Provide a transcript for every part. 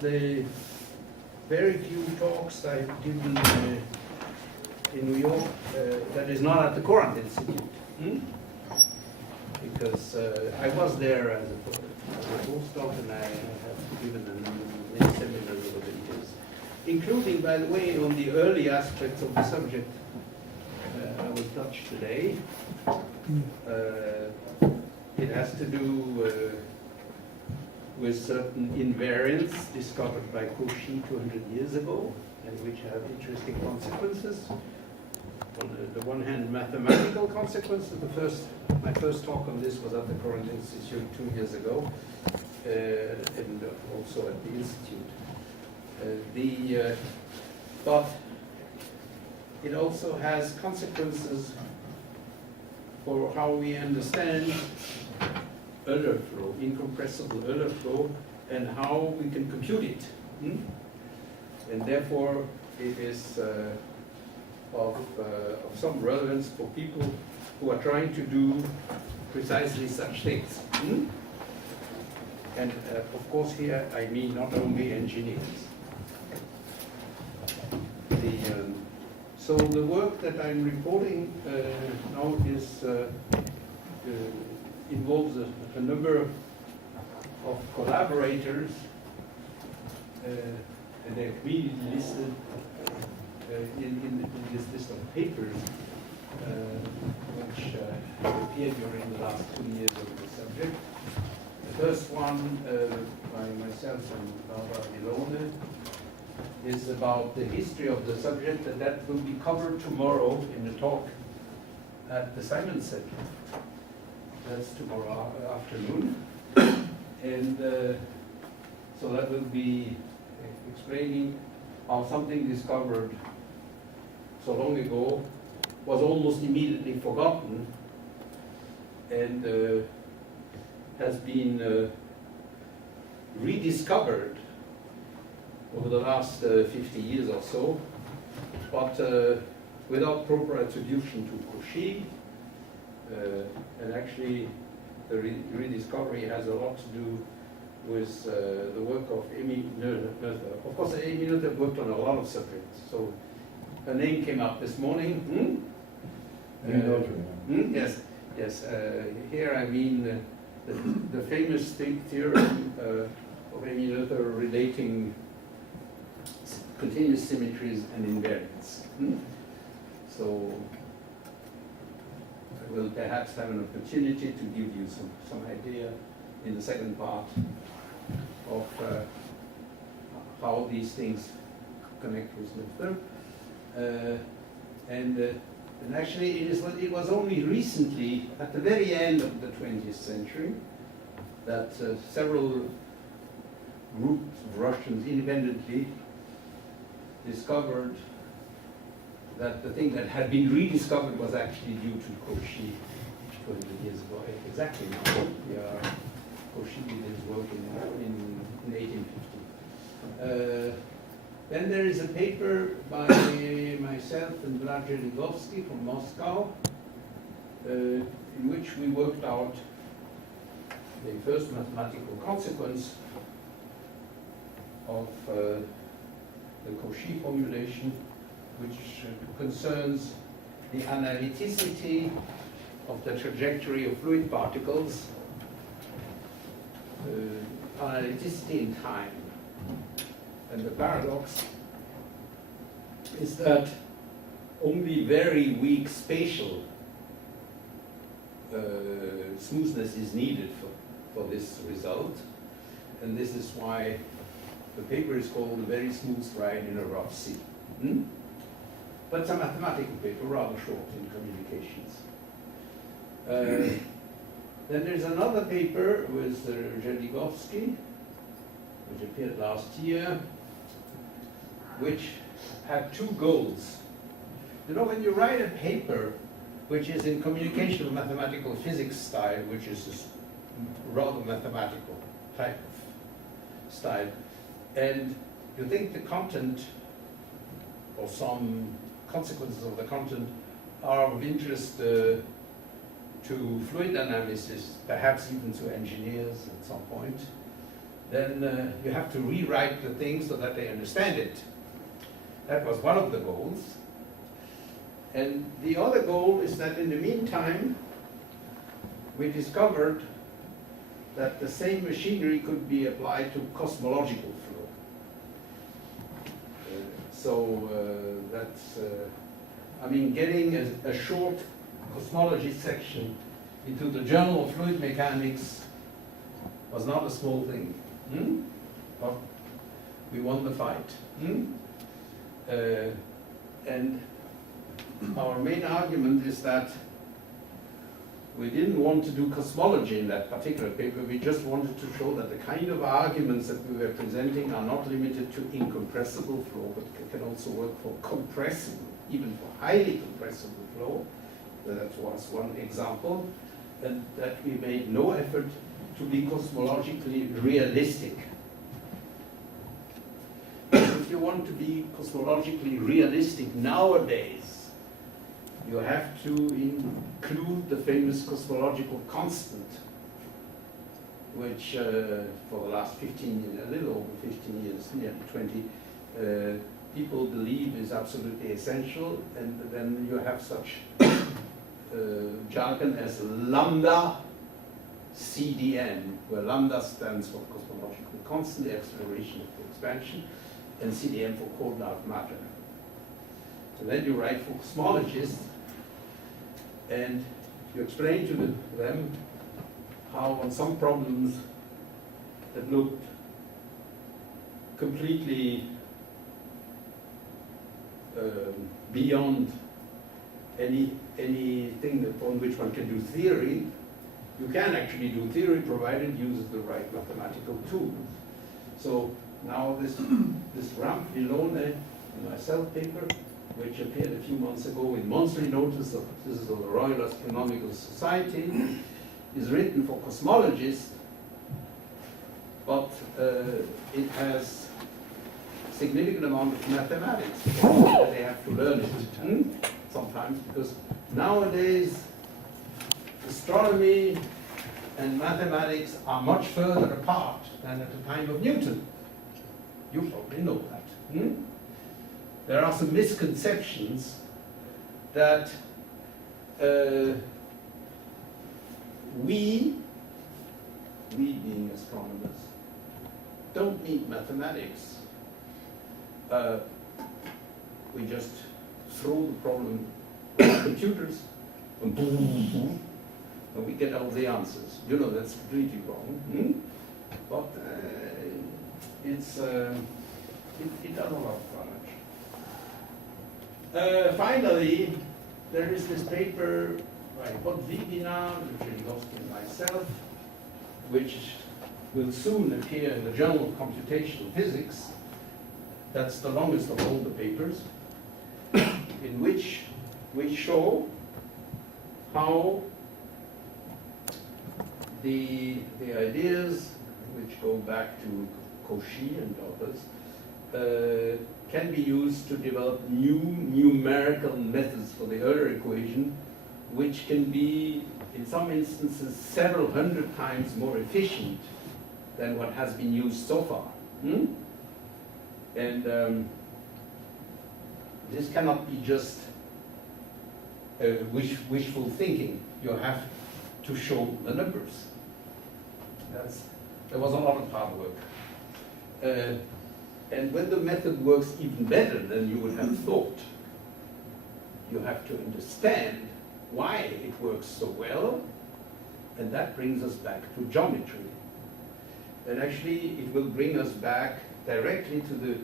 the very few talks I've given in New York that is not at the Courant-Institute. Because I was there as a postdoc, and I have given many seminars over the years, including, by the way, on the early aspects of the subject I will touch today. It has to do with certain invariants discovered by Cauchy 200 years ago, and which have interesting consequences. On the one hand, mathematical consequences. My first talk on this was at the Courant-Institute 2 years ago, and also at the Institute. But it also has consequences for how we understand Euler flow, incompressible Euler flow, and how we can compute it. And therefore, it is of some relevance for people who are trying to do precisely such things. And of course here I mean not only engineers. So the work that I'm reporting now is involves a number of collaborators, and they're immediately listed in this list of papers, which appeared during the last 2 years of the subject. The first one, by myself and Barbara Milone, is about the history of the subject, and that will be covered tomorrow in the talk at the Simon Center. That's tomorrow afternoon. And so that will be explaining how something discovered so long ago was almost immediately forgotten and has been rediscovered over the last 50 years or so, but without proper attribution to Cauchy. And actually, the rediscovery has a lot to do with the work of Amy Noether. Of course, Amy Noether worked on a lot of subjects, so her name came up this morning. Yes, yes. Here I mean the famous theorem of Amy Noether relating continuous symmetries and invariants. So I will perhaps have an opportunity to give you some idea in the second part of how these things connect with Noether. And actually it was only recently, at the very end of the 20th century, that several groups of Russians independently discovered that the thing that had been rediscovered was actually due to Cauchy 200 years ago. Exactly now. Cauchy did his work in 1850. Then there is a paper by myself and Vlad Zheligovsky from Moscow, in which we worked out the first mathematical consequence of the Cauchy formulation, which concerns the analyticity of the trajectory of fluid particles, analyticity in time. And the paradox is that only very weak spatial smoothness is needed for this result. And this is why the paper is called A Very Smooth Ride in a Rough Sea. But it's a mathematical paper, rather short in communications. Then there's another paper with Zheligovsky, which appeared last year, which had two goals. You know, when you write a paper which is in communication mathematical physics style, which is this rather mathematical type of style, and you think the content or some consequences of the content are of interest to fluid analysis, perhaps even to engineers at some point, then you have to rewrite the thing so that they understand it. That was one of the goals. And the other goal is that in the meantime, we discovered that the same machinery could be applied to cosmological flow. That's, I mean, getting a short cosmology section into the Journal of Fluid Mechanics was not a small thing. But we won the fight. And our main argument is that we didn't want to do cosmology in that particular paper. We just wanted to show that the kind of arguments that we were presenting are not limited to incompressible flow, but can also work for compressible, even for highly compressible flow. That was one example. And that we made no effort to be cosmologically realistic. If you want to be cosmologically realistic nowadays, you have to include the famous cosmological constant, which for the last 15 years, a little over 15 years, nearly 20, people believe is absolutely essential, and then you have such jargon as lambda CDN, where lambda stands for cosmological constant, the acceleration of the expansion, and CDN for coordinate matter. And then you write for cosmologists, and you explain to them how on some problems that looked completely beyond anything upon which one can do theory, you can actually do theory provided it uses the right mathematical tools. So now this Ramp-Vilone and myself paper, which appeared a few months ago in monthly notice of this is of the Royal Astronomical Society, is written for cosmologists, but it has significant amount of mathematics. They have to learn it sometimes, because nowadays astronomy and mathematics are much further apart than at the time of Newton. You probably know that. There are some misconceptions that we being astronomers, don't need mathematics. We just throw the problem on computers and boom, boom, boom, and we get all the answers. You know, that's completely wrong. But it does a lot of damage. Finally, there is this paper by Podvigina, Zheligovsky and myself, which will soon appear in the Journal of Computational Physics. That's the longest of all the papers, in which we show how the ideas, which go back to Cauchy and others, can be used to develop new numerical methods for the Euler equation, which can be, in some instances, several hundred times more efficient than what has been used so far. And this cannot be just wishful thinking. You have to show the numbers. There was a lot of hard work. And when the method works even better than you would have thought, you have to understand why it works so well, and that brings us back to geometry. And actually, it will bring us back directly to the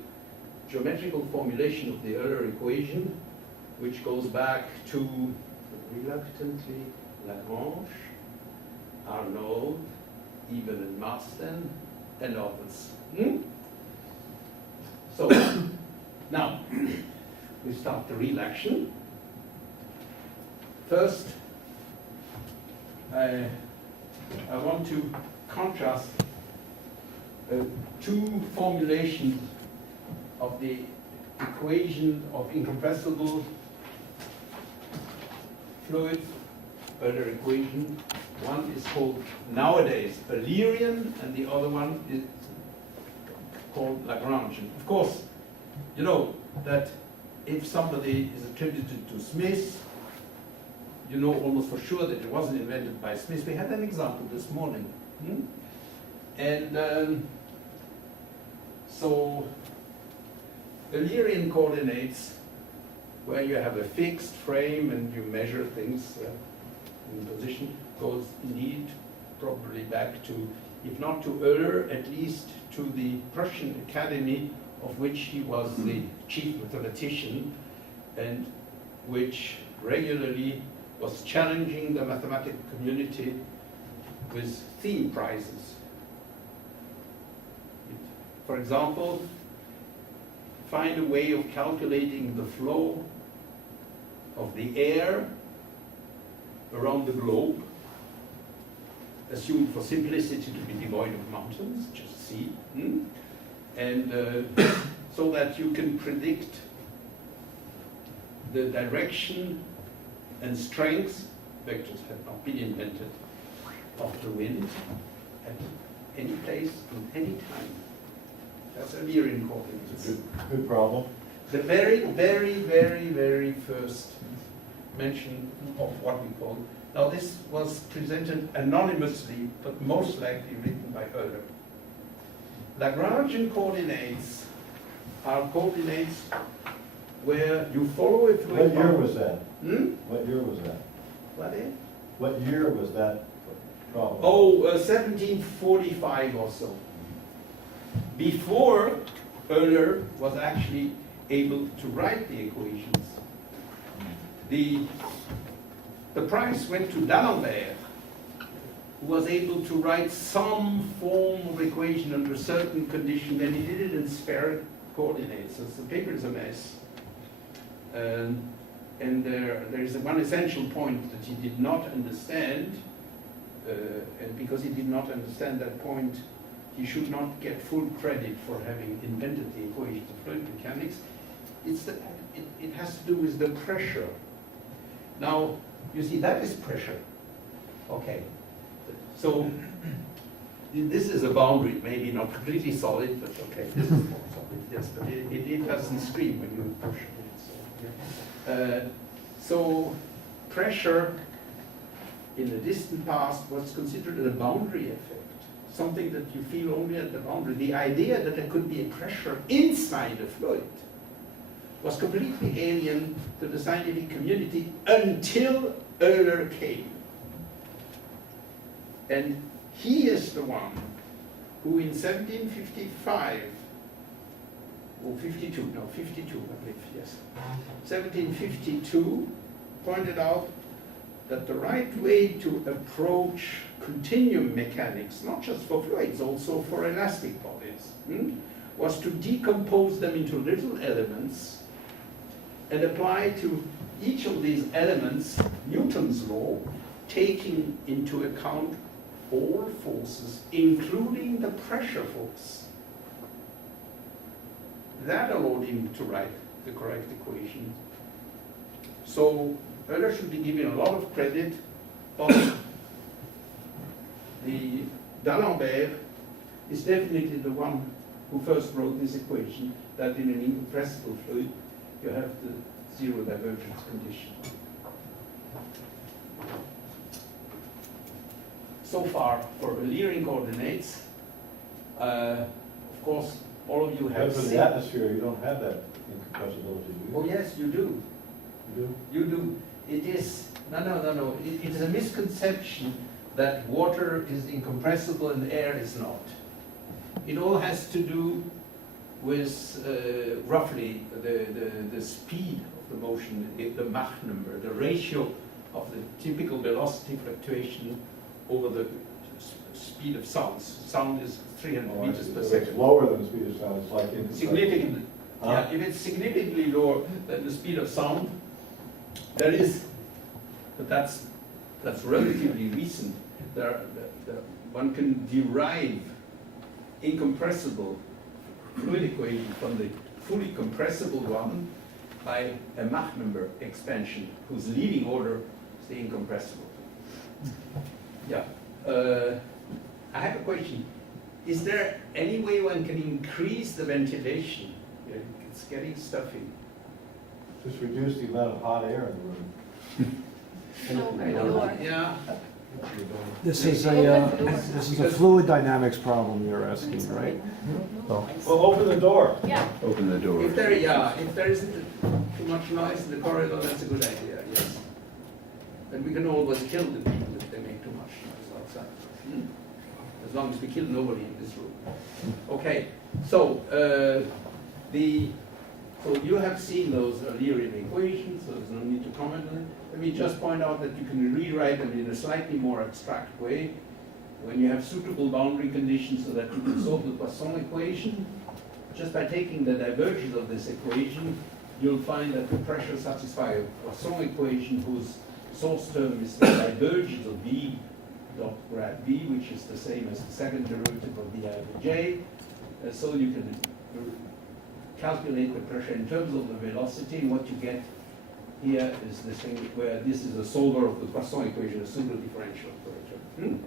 geometrical formulation of the Euler equation, which goes back to reluctantly Lagrange, Arnold, Eben and Marsden, and others. So, now, we start the real action. First, I want to contrast two formulations of the equation of incompressible fluid, Euler equation. One is called nowadays Eulerian, and the other one is called Lagrangian. Of course, you know that if somebody is attributed to Smith, you know almost for sure that it wasn't invented by Smith. We had an example this morning. And so Eulerian coordinates, where you have a fixed frame and you measure things in position, goes indeed probably back to, if not to Euler, at least to the Prussian Academy, of which he was the chief mathematician, and which regularly was challenging the mathematical community with theme prizes. For example, find a way of calculating the flow of the air around the globe, assumed for simplicity to be devoid of mountains, just sea, and so that you can predict the direction and strength, vectors had not been invented, of the wind at any place, in any time. That's Eulerian coordinates. Good problem. The very, very, very, very first mention of what we call, now this was presented anonymously, but most likely written by Euler. Lagrangian coordinates are coordinates where you follow a fluid. What year was that? What year was that? What year was that problem? Oh, 1745 or so. Before Euler was actually able to write the equations. The prize went to D'Alembert, who was able to write some form of equation under certain conditions, and he did it in spherical coordinates. So the paper is a mess. And there is one essential point that he did not understand, and because he did not understand that point, he should not get full credit for having invented the equations of fluid mechanics. It has to do with the pressure. Now, you see, that is pressure. Okay. So, this is a boundary, maybe not completely solid, but okay, this is more solid, yes, but it doesn't scream when you push it. So, pressure in the distant past was considered a boundary effect, something that you feel only at the boundary. The idea that there could be a pressure inside a fluid was completely alien to the scientific community until Euler came. And he is the one who in 1755, or 52, no, 52, I believe, yes, 1752, pointed out that the right way to approach continuum mechanics, not just for fluids, also for elastic bodies, was to decompose them into little elements and apply to each of these elements Newton's law, taking into account all forces, including the pressure force. That allowed him to write the correct equation. So Euler should be given a lot of credit, but the D'Alembert is definitely the one who first wrote this equation, that in an incompressible fluid you have the zero divergence condition. So far for Eulerian coordinates, of course, all of you have But for the atmosphere, you don't have that incompressibility, do you? Oh yes, you do. You do? You do. It is, no. It is a misconception that water is incompressible and air is not. It all has to do with roughly the speed of the motion, the Mach number, the ratio of the typical velocity fluctuation over the speed of sound. Sound is 300 meters per If second. it's lower than the speed of sound, it's like Significantly. Yeah, if it's significantly lower than the speed of sound, there is, but that's relatively recent. One can derive incompressible fluid equation from the fully compressible one by a Mach number expansion, whose leading order is the incompressible. Yeah. I have a question. is there any way one can increase the ventilation? Yeah, it's getting stuffy. Just reduce the amount of hot air in the room. I don't know. Yeah. This is a fluid dynamics problem you're asking, right? Well, open the door. Yeah. Open the door. If there isn't too much noise in the corridor, that's a good idea, yes. But we can always kill the people if they make too much noise outside. As long as we kill nobody in this room. Okay, so so you have seen those Eulerian equations, so there's no need to comment on it. Let me just point out that you can rewrite them in a slightly more abstract way when you have suitable boundary conditions so that you can solve the Poisson equation. Just by taking the divergence of this equation, you'll find that the pressure satisfies a Poisson equation whose source term is the divergence of V dot grad V, which is the same as the second derivative of V over J. So you can calculate the pressure in terms of the velocity, and what you get here is this thing where this is a solver of the Poisson equation, a pseudo differential equation.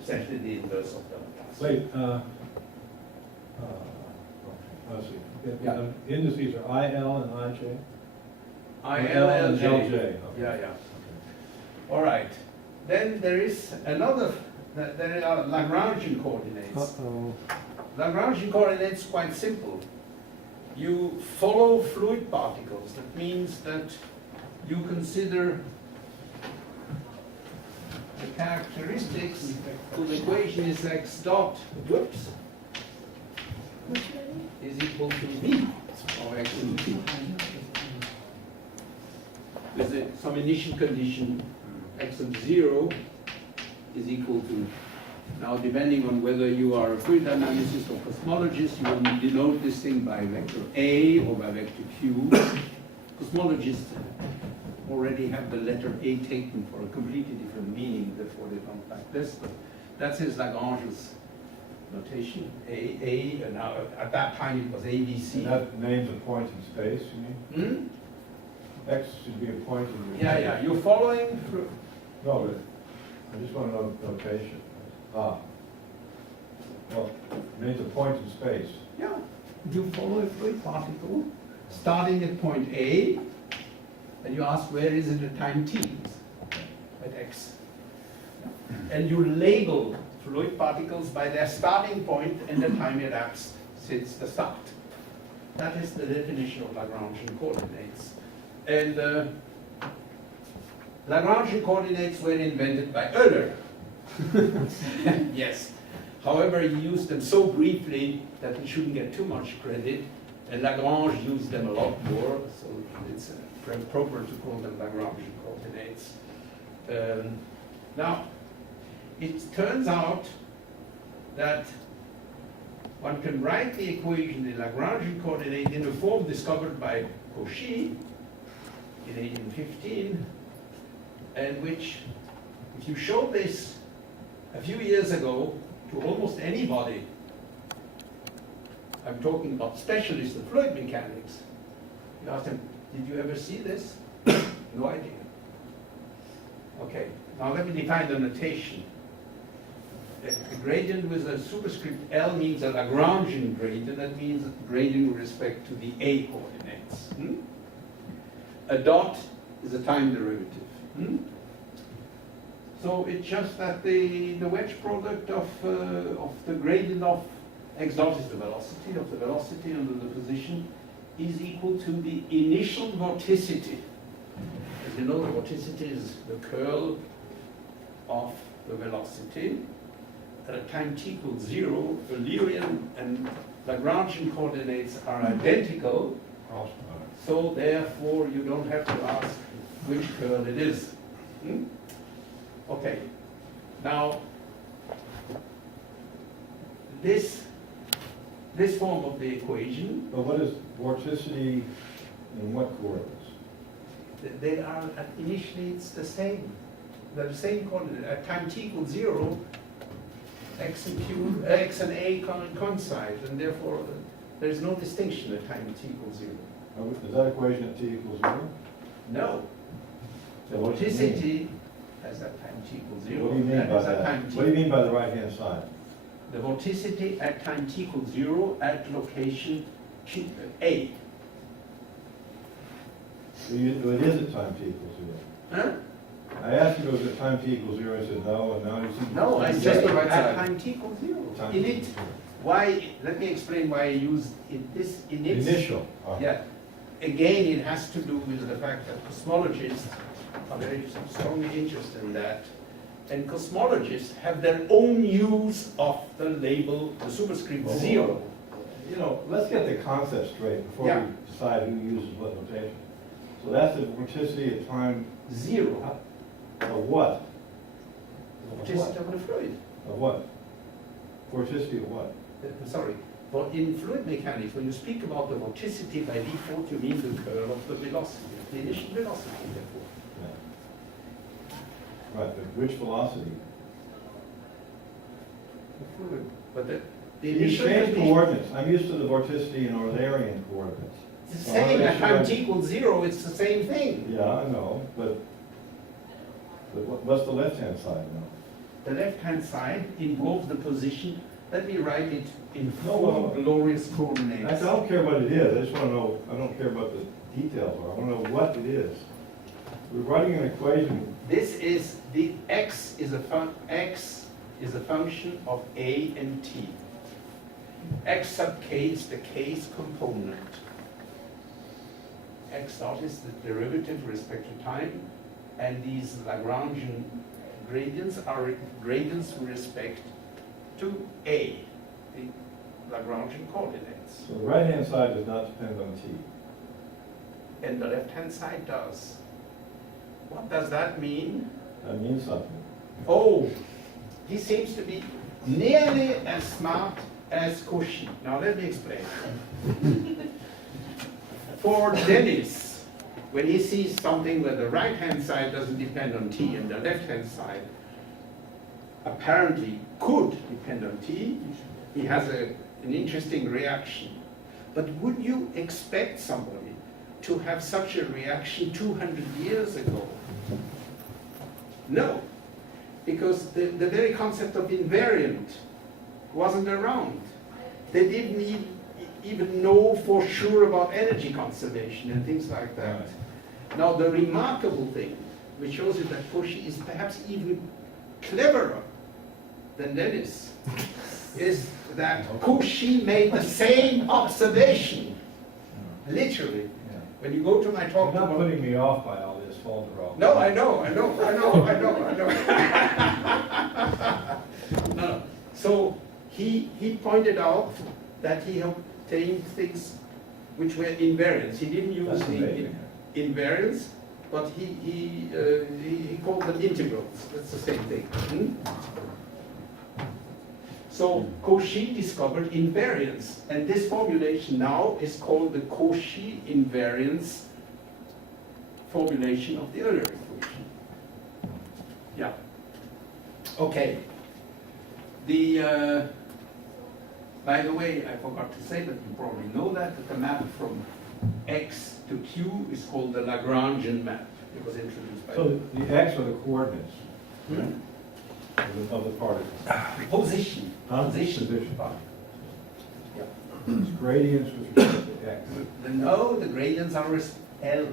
Essentially the inverse of Laplace. Wait, let's see. Yeah. Indices are IL and IJ? IL and LJ. J. Okay. Yeah. All right. Then there is another, there are Lagrangian coordinates. Uh-oh. Lagrangian coordinates quite simple. You follow fluid particles. That means that you consider the characteristics of the equation is x dot, whoops, is equal to v of x and v. With some initial condition x of 0 is equal to, now depending on whether you are a fluid dynamicist or cosmologist, you will denote this thing by vector A or by vector Q. Cosmologists already have the letter A taken for a completely different meaning, therefore they don't like this, but that's his Lagrange's notation, A, and now at that time it was ABC. And that name's a point in space, you mean? X should be a point in your space. Yeah, you're following through. No, but I just want to know notation. Well, it means a point in space. Yeah, you follow a fluid particle starting at point A, and you ask where is it at time t at x. And you label fluid particles by their starting point and the time elapsed since the start. That is the definition of Lagrangian coordinates. And Lagrangian coordinates were invented by Euler. Yes. However, he used them so briefly that we shouldn't get too much credit. And Lagrange used them a lot more, so it's proper to call them Lagrangian coordinates. Now, it turns out that one can write the equation, the Lagrangian coordinate, in a form discovered by Cauchy in 1815, and which, if you show this a few years ago to almost anybody, I'm talking about specialists in fluid mechanics, you ask them, did you ever see this? No idea. Okay, now let me define the notation. The gradient with a superscript L means a Lagrangian gradient. That means a gradient with respect to the A coordinates. A dot is a time derivative. So it's just that the wedge product of the gradient of x dot is the velocity under the position, is equal to the initial vorticity. As you know, the vorticity is the curl of the velocity. At a time t equals 0, Eulerian and Lagrangian coordinates are identical. So therefore, you don't have to ask which curl it is. Okay. Now, this form of the equation. But what is vorticity in what coordinates? They are initially it's the same. They're the same coordinate. At time t equals 0, x and a coincide, and therefore there is no distinction at time t equals 0. Is that equation at t equals 0? No. The So what does it vorticity as at time t equals What 0. do you mean by As at that? time t. What do you mean by the right-hand side? The vorticity at time t equals 0 at location A. It is at time t equals 0. Huh? I asked you if it was at time t equals 0, I said no, and now you see. No, I Just said the right at side. time t equals 0. Time In t it, equals 0. why, let me explain why I used this in its. Initial. Yeah. Again, it has to do with the fact that cosmologists are very strongly interested in that. And cosmologists have their own use of the label, the superscript 0. You know, let's get the concept straight before Yeah. we decide who uses what notation. So that's the vorticity at time 0. of what? The vorticity of the fluid. Of what? Vorticity of what? Sorry. But in fluid mechanics, when you speak about the vorticity, by default, you mean the curl of the velocity, the initial velocity, therefore. Right, but which velocity? The fluid. But the You initial change velocity- coordinates. I'm used to the vorticity in Eulerian coordinates. It's the So how same, do I at time show- t equals 0, it's the same thing. Yeah, I know, but what's the left-hand side now? The left-hand side involves the position, let me write it in No, four well, glorious I coordinates. don't care what it is, I just want to know, I don't care what the details are, I want to know what it is. We're writing an equation, This is, the x is a function of a and t. X sub k is the k's component. X dot is the derivative with respect to time, and these Lagrangian gradients are gradients with respect to a, the Lagrangian coordinates. so the right-hand side does not depend on t. And the left-hand side does. What does that mean? That means something. Oh, he seems to be nearly as smart as Cauchy. Now let me explain. For Dennis, when he sees something where the right-hand side doesn't depend on t and the left-hand side apparently could depend on t, he has an interesting reaction. But would you expect somebody to have such a reaction 200 years ago? No, because the very concept of invariant wasn't around. They didn't even know for sure about energy conservation and things like that. Now, the remarkable thing, which shows you that Cauchy is perhaps even cleverer than Dennis, is that Cauchy made the same observation, literally. When you go to my talk You're not tomorrow, putting me off by all this Falderall. no, I know. No. So he pointed out that he obtained things which were invariants. He didn't use That's the amazing. invariants, but he called them integrals. That's the same thing. So Cauchy discovered invariance, and this formulation now is called the Cauchy invariance formulation of the Euler equation. Yeah. Okay. By the way, I forgot to say, but you probably know that the map from X to Q is called the Lagrangian map. It was introduced by So the x are the coordinates Hmm? of the particle. Position. Huh? Position. Yeah. It's gradients with respect to x. No, the gradients are L,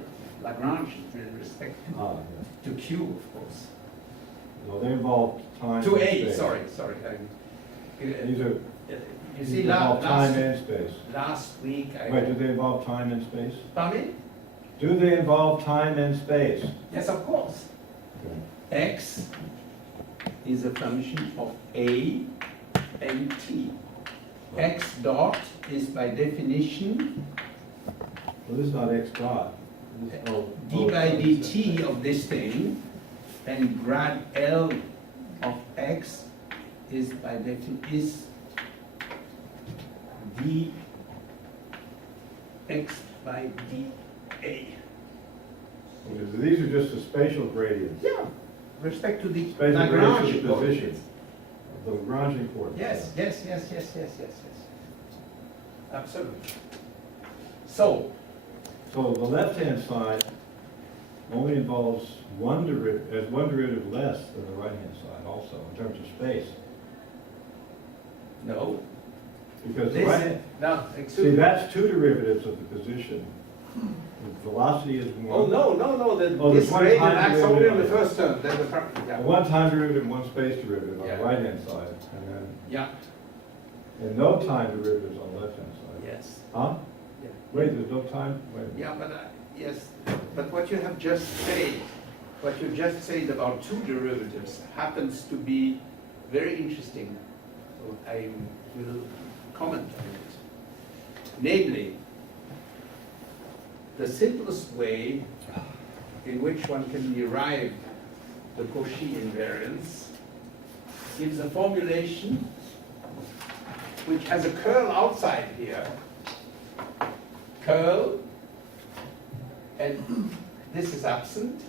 Lagrangian, with respect Ah, to Q, of course. yeah. No, they involve time. To and A, space. sorry. These are, You these see, involve time and space. last week Wait, do they involve time and space? Pardon me? Do they involve time and space? Yes, of course. X is a function of A and T. X dot is by definition Well, this is not x dot. This is, d by dt of this thing, and grad L of x is by definition is d x by dA. Okay, so these are just the spatial gradients. Yeah, with respect to the Spatial gradients Lagrangian of the position. coordinates. The Lagrangian coordinates. Yes. Absolutely. So, So the left-hand side only involves one derivative less than the right-hand side also, in terms of space. No. Because the This, right, now, see, excuse me. that's two derivatives of the position. The velocity is one. Oh, no, Oh, this there's one rate time acts only on the derivative. first term, then the first, yeah. One time derivative and one space derivative on Yeah. the right-hand side, and Yeah, then, no time derivatives on the left-hand side. yes, Huh? yeah. Wait, there's no time? Wait. Yeah, but, yes, but what you have just said about two derivatives happens to be very interesting. So I will comment on it. Namely, the simplest way in which one can derive the Cauchy invariance gives a formulation which has a curl outside here. Curl, and this is absent.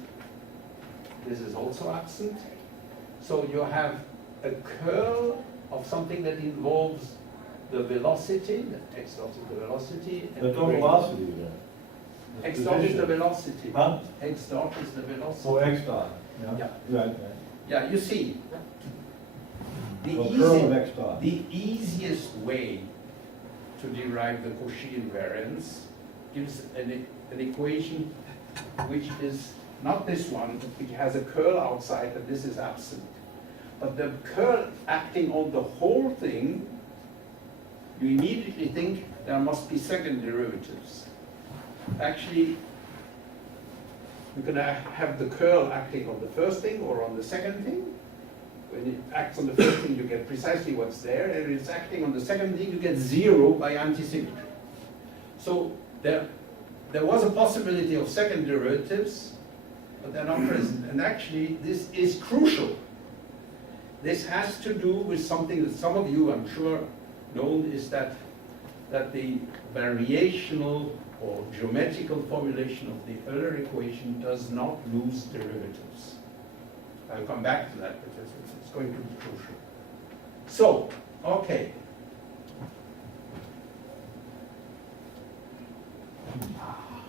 This is also absent. So you have a curl of something that involves the velocity, the x dot is the velocity. and There's no the rate. velocity there. X dot is the velocity. Huh? X dot is the velocity. Oh, x dot. Yeah. Right. Yeah, you see, the, Well, curl of x easy, dot. the easiest way to derive the Cauchy invariance gives an equation which is not this one, which has a curl outside and this is absent. But the curl acting on the whole thing, you immediately think there must be second derivatives. Actually, we're going to have the curl acting on the first thing or on the second thing. When it acts on the first thing, you get precisely what's there, and if it's acting on the second thing, you get zero by antisymmetry. So there was a possibility of second derivatives, but they're not present. And actually, this is crucial. This has to do with something that some of you, I'm sure, know, is that the variational or geometrical formulation of the Euler equation does not lose derivatives. I'll come back to that because it's going to be crucial. So, okay.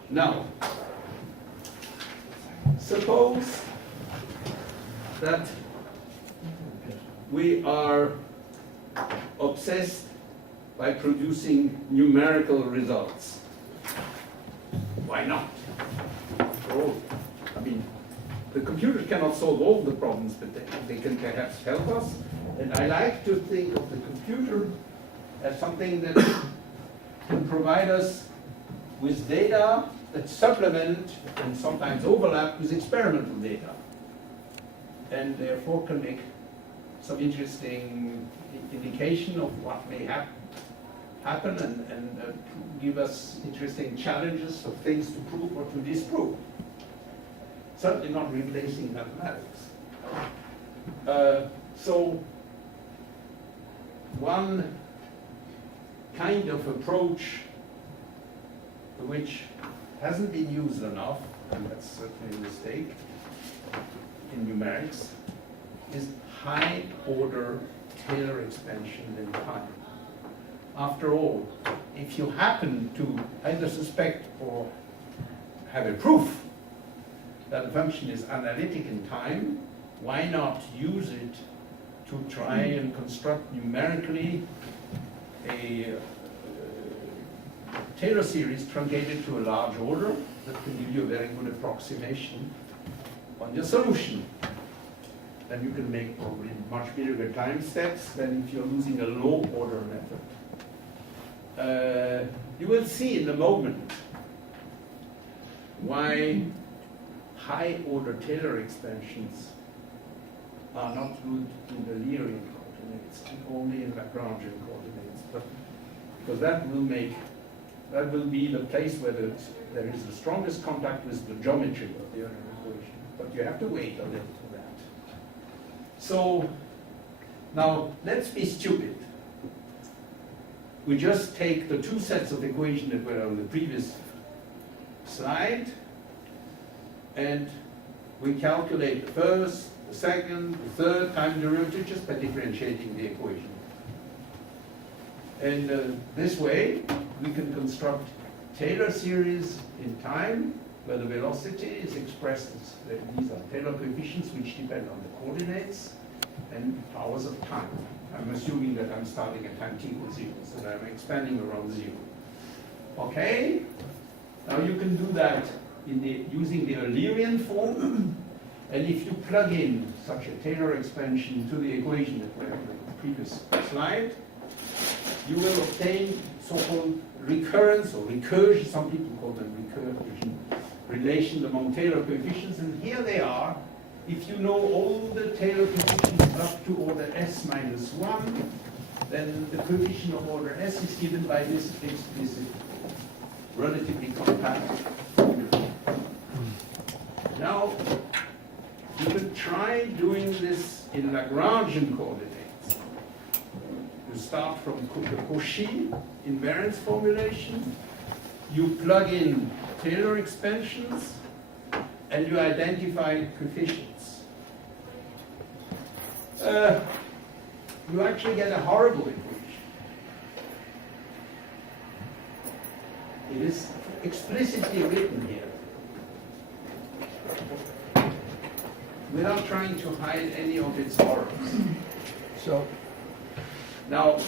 Now, suppose that we are obsessed by producing numerical results. Why not? After all, I mean, the computers cannot solve all the problems, but they can perhaps help us. And I like to think of the computer as something that can provide us with data that supplement and sometimes overlap with experimental data, and therefore can make some interesting indication of what may happen and give us interesting challenges of things to prove or to disprove. Certainly not replacing mathematics. So one kind of approach which hasn't been used enough, and that's certainly a mistake in numerics, is high order Taylor expansion in time. After all, if you happen to either suspect or have a proof that a function is analytic in time, why not use it to try and construct numerically a Taylor series truncated to a large order that can give you a very good approximation on your solution. Then you can make probably much bigger time steps than if you're using a low order method. You will see in a moment why high order Taylor expansions are not good in the Lyrian coordinates, only in Lagrangian coordinates. But because that will be the place where there is the strongest contact with the geometry of the Euler equation. But you have to wait a little for that. So now let's be stupid. We just take the two sets of equations that were on the previous slide, and we calculate the first, the second, the third time derivative just by differentiating the equation. And this way, we can construct Taylor series in time where the velocity is expressed as these are Taylor coefficients which depend on the coordinates and powers of time. I'm assuming that I'm starting at time t equals 0, so that I'm expanding around 0. Okay? Now you can do that using the Eulerian form, and if you plug in such a Taylor expansion to the equation that we have in the previous slide, you will obtain so-called recurrence or recursion, some people call them recursion, relations among Taylor coefficients, and here they are. If you know all the Taylor coefficients up to order s minus 1, then the coefficient of order s is given by this explicit, relatively compact formula. Now, you could try doing this in Lagrangian coordinates. You start from the Cauchy invariance formulation, you plug in Taylor expansions, and you identify coefficients. You actually get a horrible equation. It is explicitly written here, without trying to hide any of its horrors. So, Now,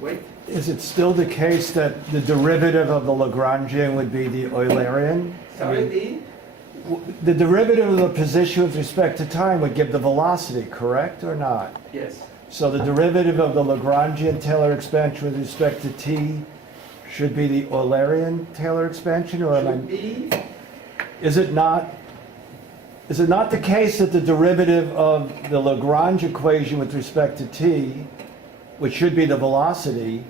wait. is it still the case that the derivative of the Lagrangian would be the Eulerian? Sorry, The derivative of the position with respect to time would give the velocity, correct or not? yes. So the derivative of the Lagrangian Taylor expansion with respect to t should be the Eulerian Taylor expansion, or am Should be, is it not the case that the derivative of the Lagrange equation with respect to t, which should be the velocity,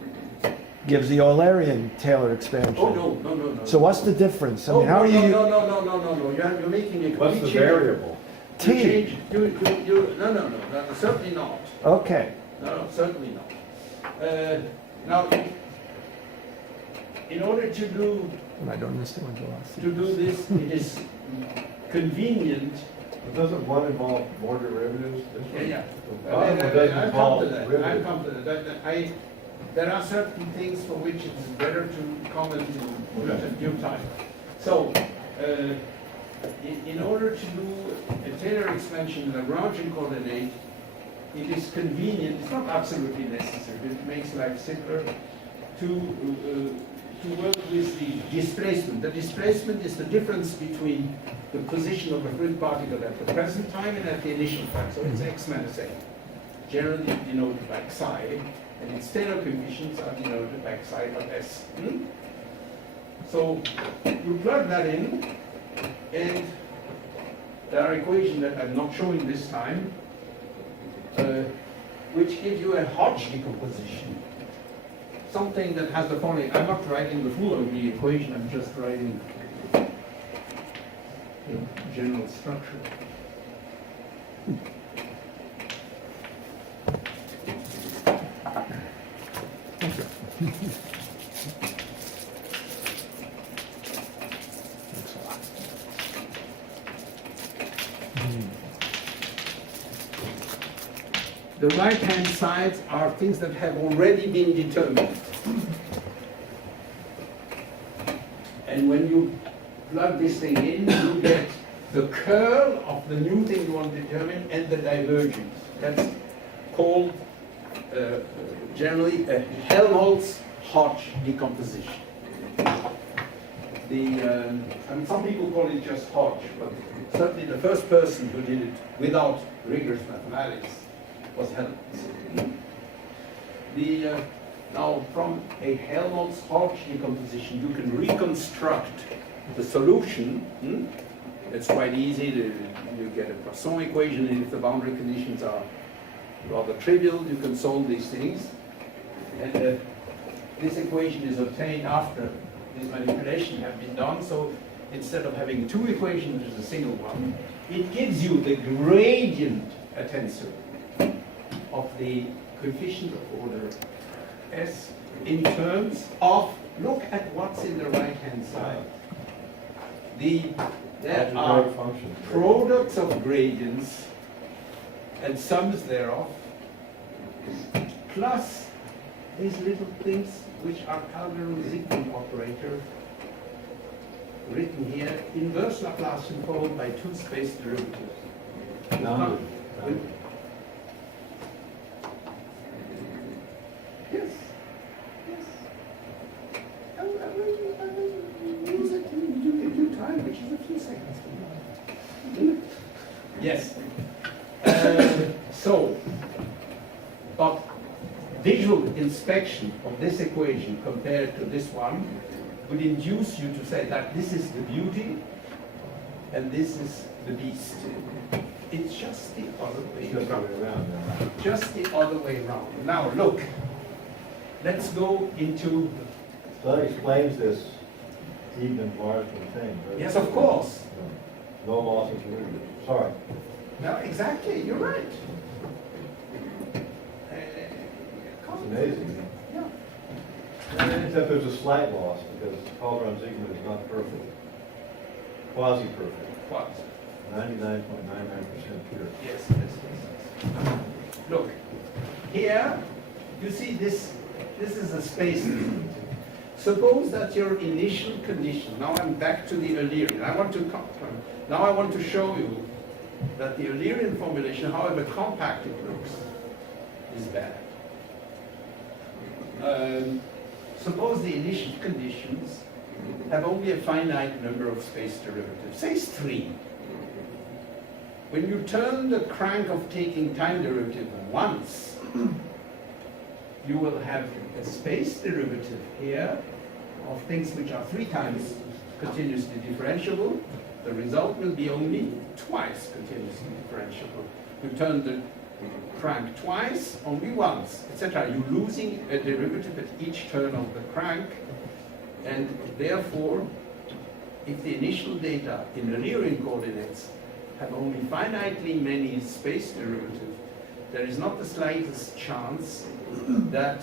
gives the Eulerian Taylor expansion? oh, no. So what's the difference? I Oh, mean, how no, do you... no. You're making a What's the complete change. variable? You T. change, no, certainly not. Okay. No, certainly not. Now, in order to do I don't understand what velocity this, it is convenient. But doesn't one involve more derivatives? Yeah. The bottom one doesn't I'll involve come to that. I'll derivatives. come to that. There are certain things for which it's better to comment in due time. So, in order to do a Taylor expansion in a Lagrangian coordinate, it is convenient, it's not absolutely necessary, but it makes life simpler, to work with the displacement. The displacement is the difference between the position of a fluid particle at the present time and at the initial time. So it's x minus a, generally denoted by psi, and its Taylor coefficients are denoted by psi of s. So you plug that in, and there are equations that I'm not showing this time, which give you a Hodge decomposition. Something that has the following. I'm not writing the full of the equation, I'm just writing the general structure. The right-hand sides are things that have already been determined. And when you plug this thing in, you get the curl of the new thing you want to determine and the divergence. That's called generally a Helmholtz-Hodge decomposition. I mean, some people call it just Hodge, but certainly the first person who did it without rigorous mathematics was Helmholtz. Now, from a Helmholtz-Hodge decomposition, you can reconstruct the solution. It's quite easy. You get a Poisson equation, and if the boundary conditions are rather trivial, you can solve these things. And this equation is obtained after these manipulations have been done. So instead of having two equations, there's a single one. It gives you the gradient tensor of the coefficient of order s in terms of, look at what's in the right-hand side. There are products of gradients and sums thereof, plus these little things which are Calderon-Zygmunt operator written here, inverse Laplacian followed by two space derivatives. Bounded. Yes. Yes. I will use it in due time, which is a few seconds. Yes. But visual inspection of this equation compared to this one would induce you to say that this is the beauty and this is the beast. It's just the other way It's just the around. way around, yeah. Just the other way around. Now look, let's go into, So that explains this even and marginal thing, right? yes, of course. No loss of derivative. Sorry. No, exactly, you're right. It's amazing. Yeah. Except there's a slight loss because Cauchy-Lagrangian is not perfect. Quasi-perfect. What? 99.99% pure. Yes. Look, here, you see this is a space. Suppose that your initial condition, now I'm back to the Eulerian. Now I want to show you that the Eulerian formulation, however compact it looks, is bad. Suppose the initial conditions have only a finite number of space derivatives, say 3. When you turn the crank of taking time derivative once, you will have a space derivative here of things which are 3 times continuously differentiable. The result will be only twice continuously differentiable. You turn the crank twice, only once, etc. You're losing a derivative at each turn of the crank, and therefore, if the initial data in the Eulerian coordinates have only finitely many space derivatives, there is not the slightest chance that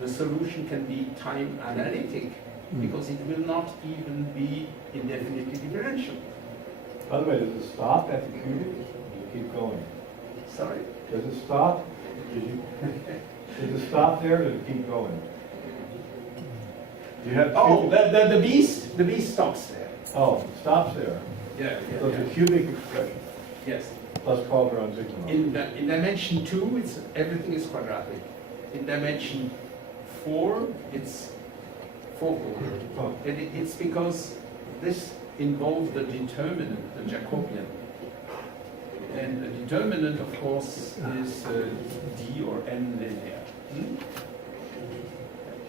the solution can be time analytic, because it will not even be indefinitely differential. By the way, does it stop at the cubic? Does it keep going? Sorry? Does it stop? Does it stop there or does it keep going? Do you have Oh, cubic- the beast stops there. Oh, it stops there. Yeah, So it's a cubic expression Yes. plus Cauchy-Lagrangian. In dimension 2, everything is quadratic. In dimension 4, it's four-quarter. Oh. And it's because this involves the determinant, the Jacobian. And the determinant, of course, is D or N linear.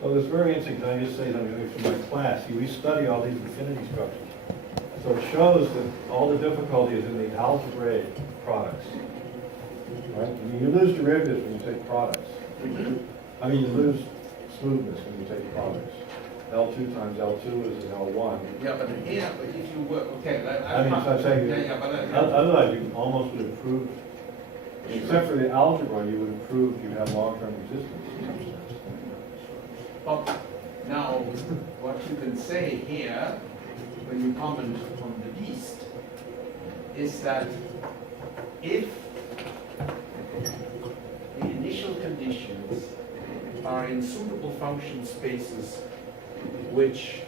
So it's very interesting, can I just say something from my class? We study all these infinity structures. So it shows that all the difficulty is in the algebraic products. Right? I mean, you lose derivatives when you take products. I mean, you lose smoothness when you take products. L2 times L2 is an L1. Yeah, but here, if you work, okay. I mean, so I'm saying, otherwise you almost would improve, except for the algebra, you would improve, you have long-term resistance in some sense. But now, what you can say here, when you comment on the beast, is that if the initial conditions are in suitable function spaces which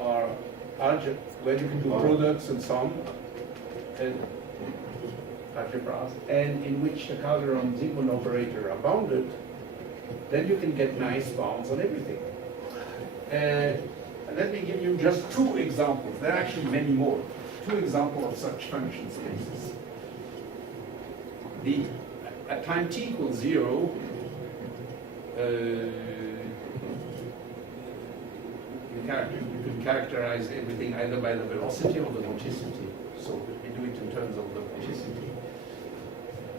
are where you can do products and sum and algebras, and in which the Calderon-Zygmunt operator are bounded, then you can get nice bounds on everything. And let me give you just 2 examples. There are actually many more. 2 examples of such function spaces. At time t equals 0, you can characterize everything either by the velocity or the vorticity. So we do it in terms of the vorticity.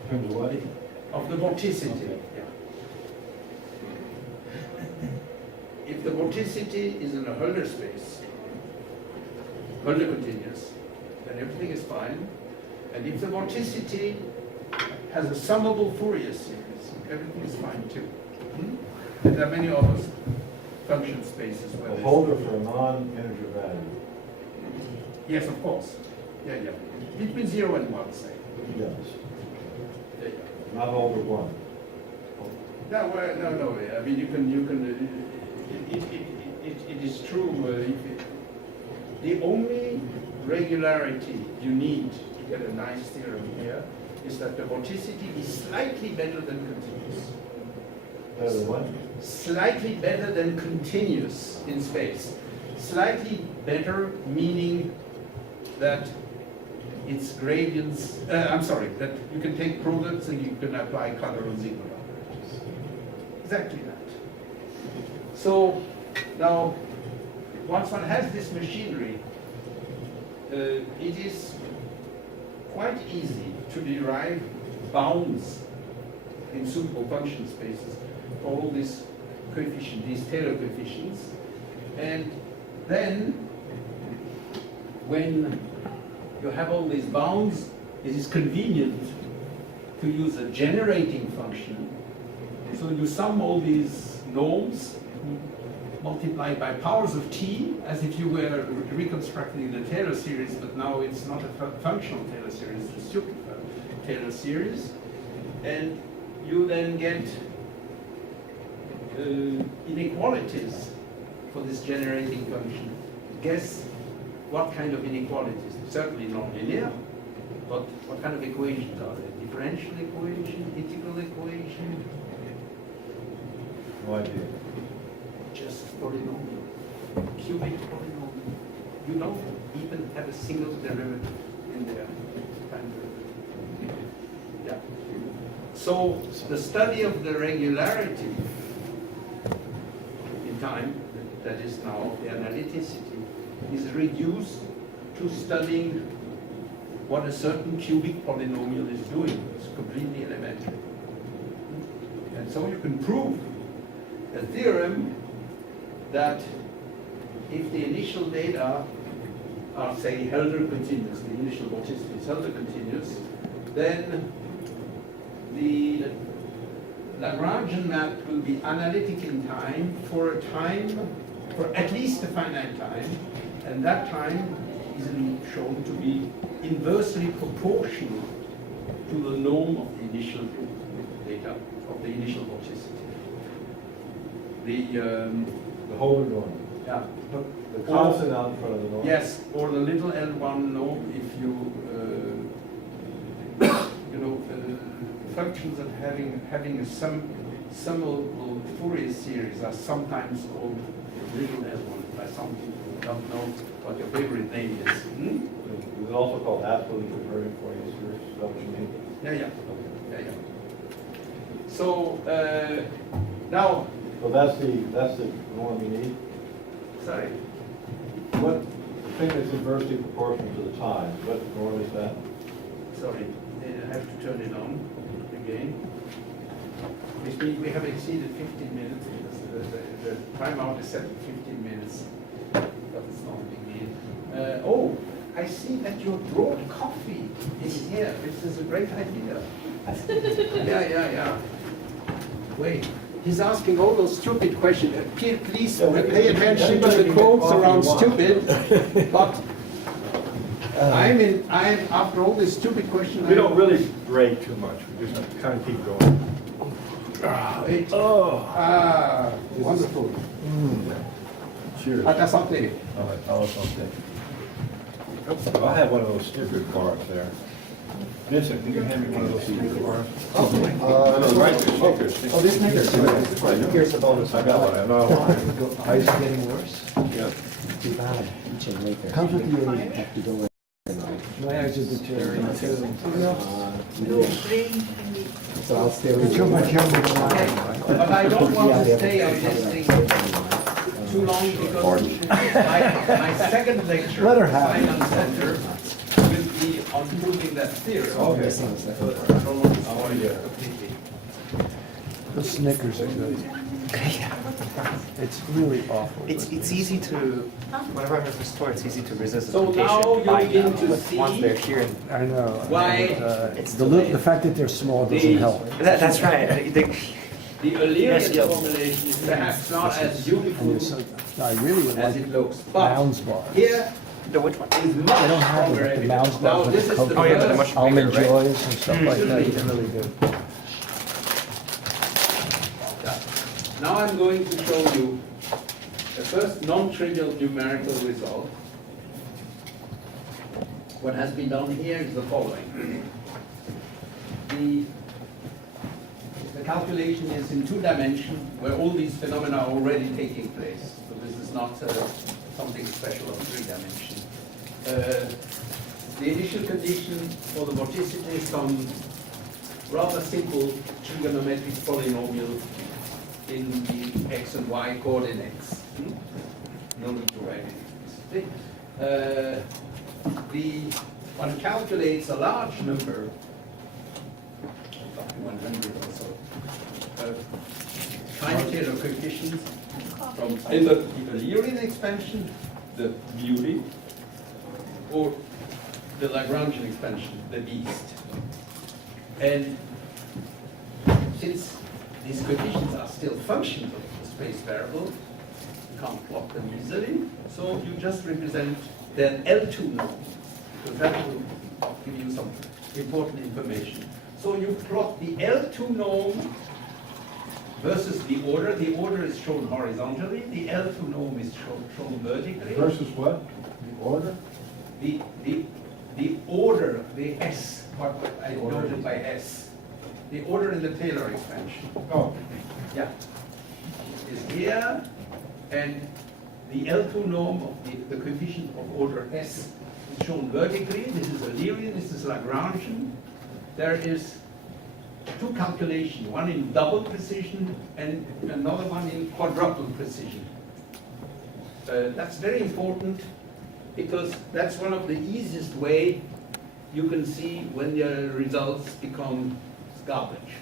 In terms of what? Of the vorticity, yeah. If the vorticity is in a Euler space, Euler continuous, then everything is fine. And if the vorticity has a summable Fourier series, everything is fine too. And there are many other function spaces where A this- holder for a non-integer value. Yes, of course. Yeah, yeah. Between 0 and 1, say. Yes. Yeah, yeah. Not holder 1. No, no. I mean, you can. It is true. The only regularity you need to get a nice theorem here is that the vorticity is slightly better than continuous. Better than what? Slightly better than continuous in space. Slightly better meaning that its gradients, that you can take products and you can apply color and signal operators. Exactly that. So now, once one has this machinery, it is quite easy to derive bounds in suitable function spaces for all these coefficients, these Taylor coefficients. And then, when you have all these bounds, it is convenient to use a generating function. So you sum all these norms multiplied by powers of t, as if you were reconstructing the Taylor series, but now it's not a functional Taylor series, it's a stupid Taylor series. And you then get inequalities for this generating function. Guess what kind of inequalities? Certainly nonlinear, but what kind of equations are they? Differential equation, integral equation? No idea. Just polynomial, cubic polynomial. You don't even have a single derivative in there. Yeah. So the study of the regularity in time, that is now the analyticity, is reduced to studying what a certain cubic polynomial is doing. It's completely elementary. And so you can prove a theorem that if the initial data are, say, Helder continuous, the initial vorticity is Helder continuous, then the Lagrangian map will be analytic in time for a time, for at least a finite time, and that time is shown to be inversely proportional to the norm of the initial data, of the initial vorticity. The Holder norm. Yeah. The constant out in front of the norm. Yes, or the little L1 norm if you, functions of having a summable Fourier series are sometimes called little L1 by some people who don't know what your favorite name is. It's also called absolute convergent Fourier series. Is that what you mean? Yeah. So now. So that's the norm you need. Sorry. What thing that's inversely proportional to the time? What norm is that? Sorry, I have to turn it on again. We have exceeded 15 minutes because the timeout is set to 15 minutes, but it's not a big deal. I see that you brought coffee in here, which is a great idea. Yeah. Wait. He's asking all those stupid questions. Please pay attention to the quotes around stupid. But I'm after all this stupid question. We don't really grade too much, we just kind of keep going. Wonderful. Cheers. That's something. All right, I'll something. I had one of those stupid bars there. Vincent, can you hand me one of those stupid bars? No, right, Oh, this nigger. Here's the bonus. I got one, I know. Is it getting worse? Yeah. Too bad. Comes with the age. Have to go in. My eyes are deteriorating too. So I'll stay with Too you. much younger than I am. But I don't want to stay on this thing too long because my second lecture, Let her have it. Finance Center, will be on proving that theory. I'm missing the So second I part. don't want to spoil it completely. The Snickers are good. It's really awful. It's easy to, whenever I'm in the store, it's easy to resist So the now temptation you buying begin them. to But see once they're here, I know. Why? It's The fact that they're small doesn't help. that's right. The Eulerian Yes, yes. formulation is perhaps not as beautiful And so, I really would as like it looks, but Mounds bars. here The which one? is much They don't have stronger the evidence. Mounds Now bars this with is the the cocoa, Oh, yeah, they're first much almond bigger, right? joys and stuff like that. It's really good. Now I'm going to show you the first non-trivial numerical result what has been done here is the following. The calculation is in 2 dimensions, where all these phenomena are already taking place. So this is not something special on 3 dimensions. The initial condition for the vorticity is some rather simple trigonometric polynomial in the x and y coordinates. No need to write it explicitly. One calculates a large number, 100 or so, time-Taylor coefficients from either the Eulerian expansion, the beauty, or the Lagrangian expansion, the beast. And since these coefficients are still functions of the space variable, you can't plot them easily, so you just represent their L2 norm, because that will give you some important information. So you plot the L2 norm versus the order. The order is shown horizontally, the L2 norm is shown vertically. Versus what? The order? The order, the S, what I noted by S, the order in the Taylor expansion. Oh, Yeah. Is here, and the L2 norm of the coefficient of order S is shown vertically. This is Eulerian, this is Lagrangian. There is 2 calculations, one in double precision and another one in quadruple precision. That's very important because that's one of the easiest way you can see when your results become garbage.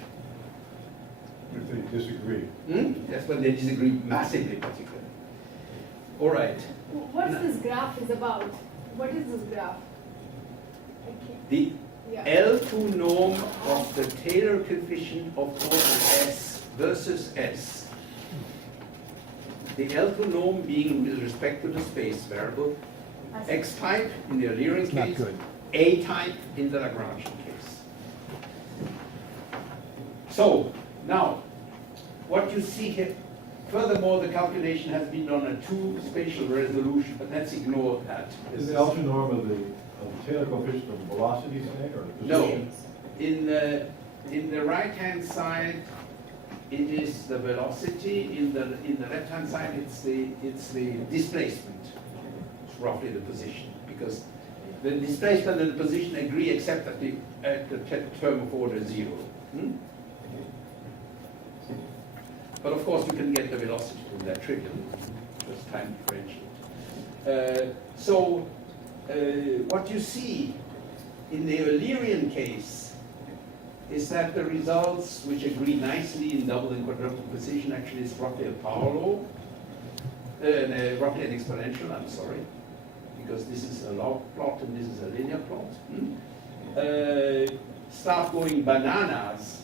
if they disagree. That's when they disagree massively, particularly. All right. What's this graph is about? What is this graph? Okay. The Yeah. L2 norm of the Taylor coefficient of order S versus S. The L2 norm being with respect to the space variable, X type in the Eulerian Not case, good. A type in the Lagrangian case. So, now, what you see here, furthermore, the calculation has been done at 2 spatial resolution, but let's ignore that. Is the L2 norm of the Taylor coefficient of velocity thing or the No, position? in the right-hand side, it is the velocity. In the left-hand side, it's the displacement. It's roughly the position, because the displacement and the position agree except at the term of order 0. But of course, you can get the velocity from that trivial, just time differentiate. What you see in the Eulerian case is that the results, which agree nicely in double and quadruple precision, actually is roughly a power law, roughly an exponential, I'm sorry, because this is a log plot and this is a linear plot. Start going bananas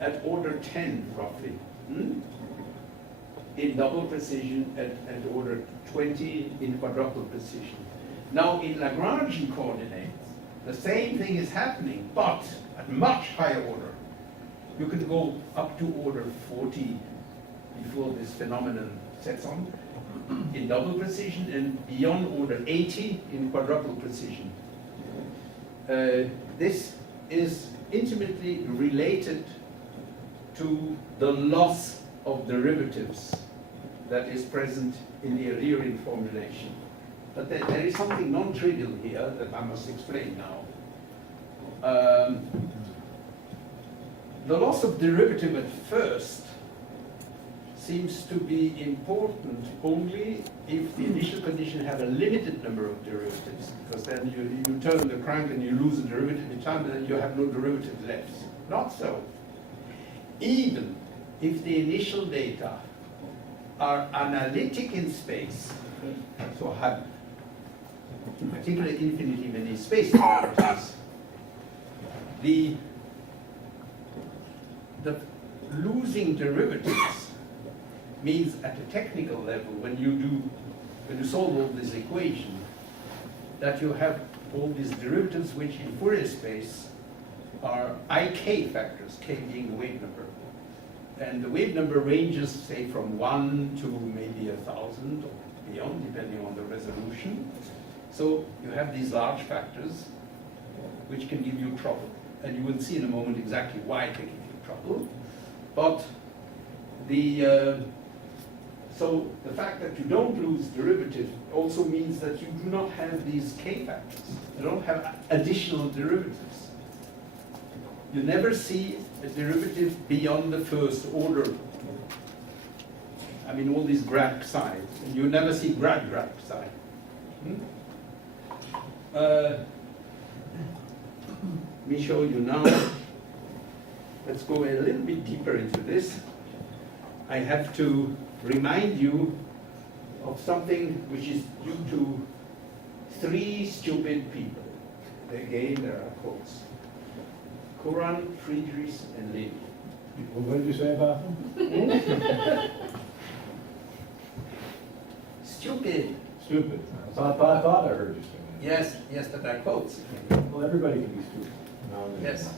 at order 10, roughly, in double precision, at order 20 in quadruple precision. Now, in Lagrangian coordinates, the same thing is happening, but at much higher order. You can go up to order 40 before this phenomenon sets on in double precision, and beyond order 80 in quadruple precision. This is intimately related to the loss of derivatives that is present in the Eulerian formulation. But there is something non-trivial here that I must explain now. The loss of derivative at first seems to be important only if the initial condition had a limited number of derivatives, because then you turn the crank and you lose a derivative in time, and then you have no derivative left. Not so. Even if the initial data are analytic in space, so have in particular infinitely many space derivatives, the losing derivatives means at a technical level, when you solve all this equation, that you have all these derivatives which in Fourier space are ik factors, k being the wave number. And the wave number ranges, say, from 1 to maybe 1,000 or beyond, depending on the resolution. So you have these large factors which can give you trouble. And you will see in a moment exactly why they give you trouble. But so the fact that you don't lose derivative also means that you do not have these k factors. You don't have additional derivatives. You never see a derivative beyond the first order. I mean, all these grad psi. You never see grad psi. Let me show you now. Let's go a little bit deeper into this. I have to remind you of something which is due to 3 stupid people. Again, there are quotes. Courant-Friedrichs-Lewy. What did you say about them? Stupid. Stupid. I thought I heard you say that. Yes, that are quotes. Well, everybody can be stupid. No, Yes.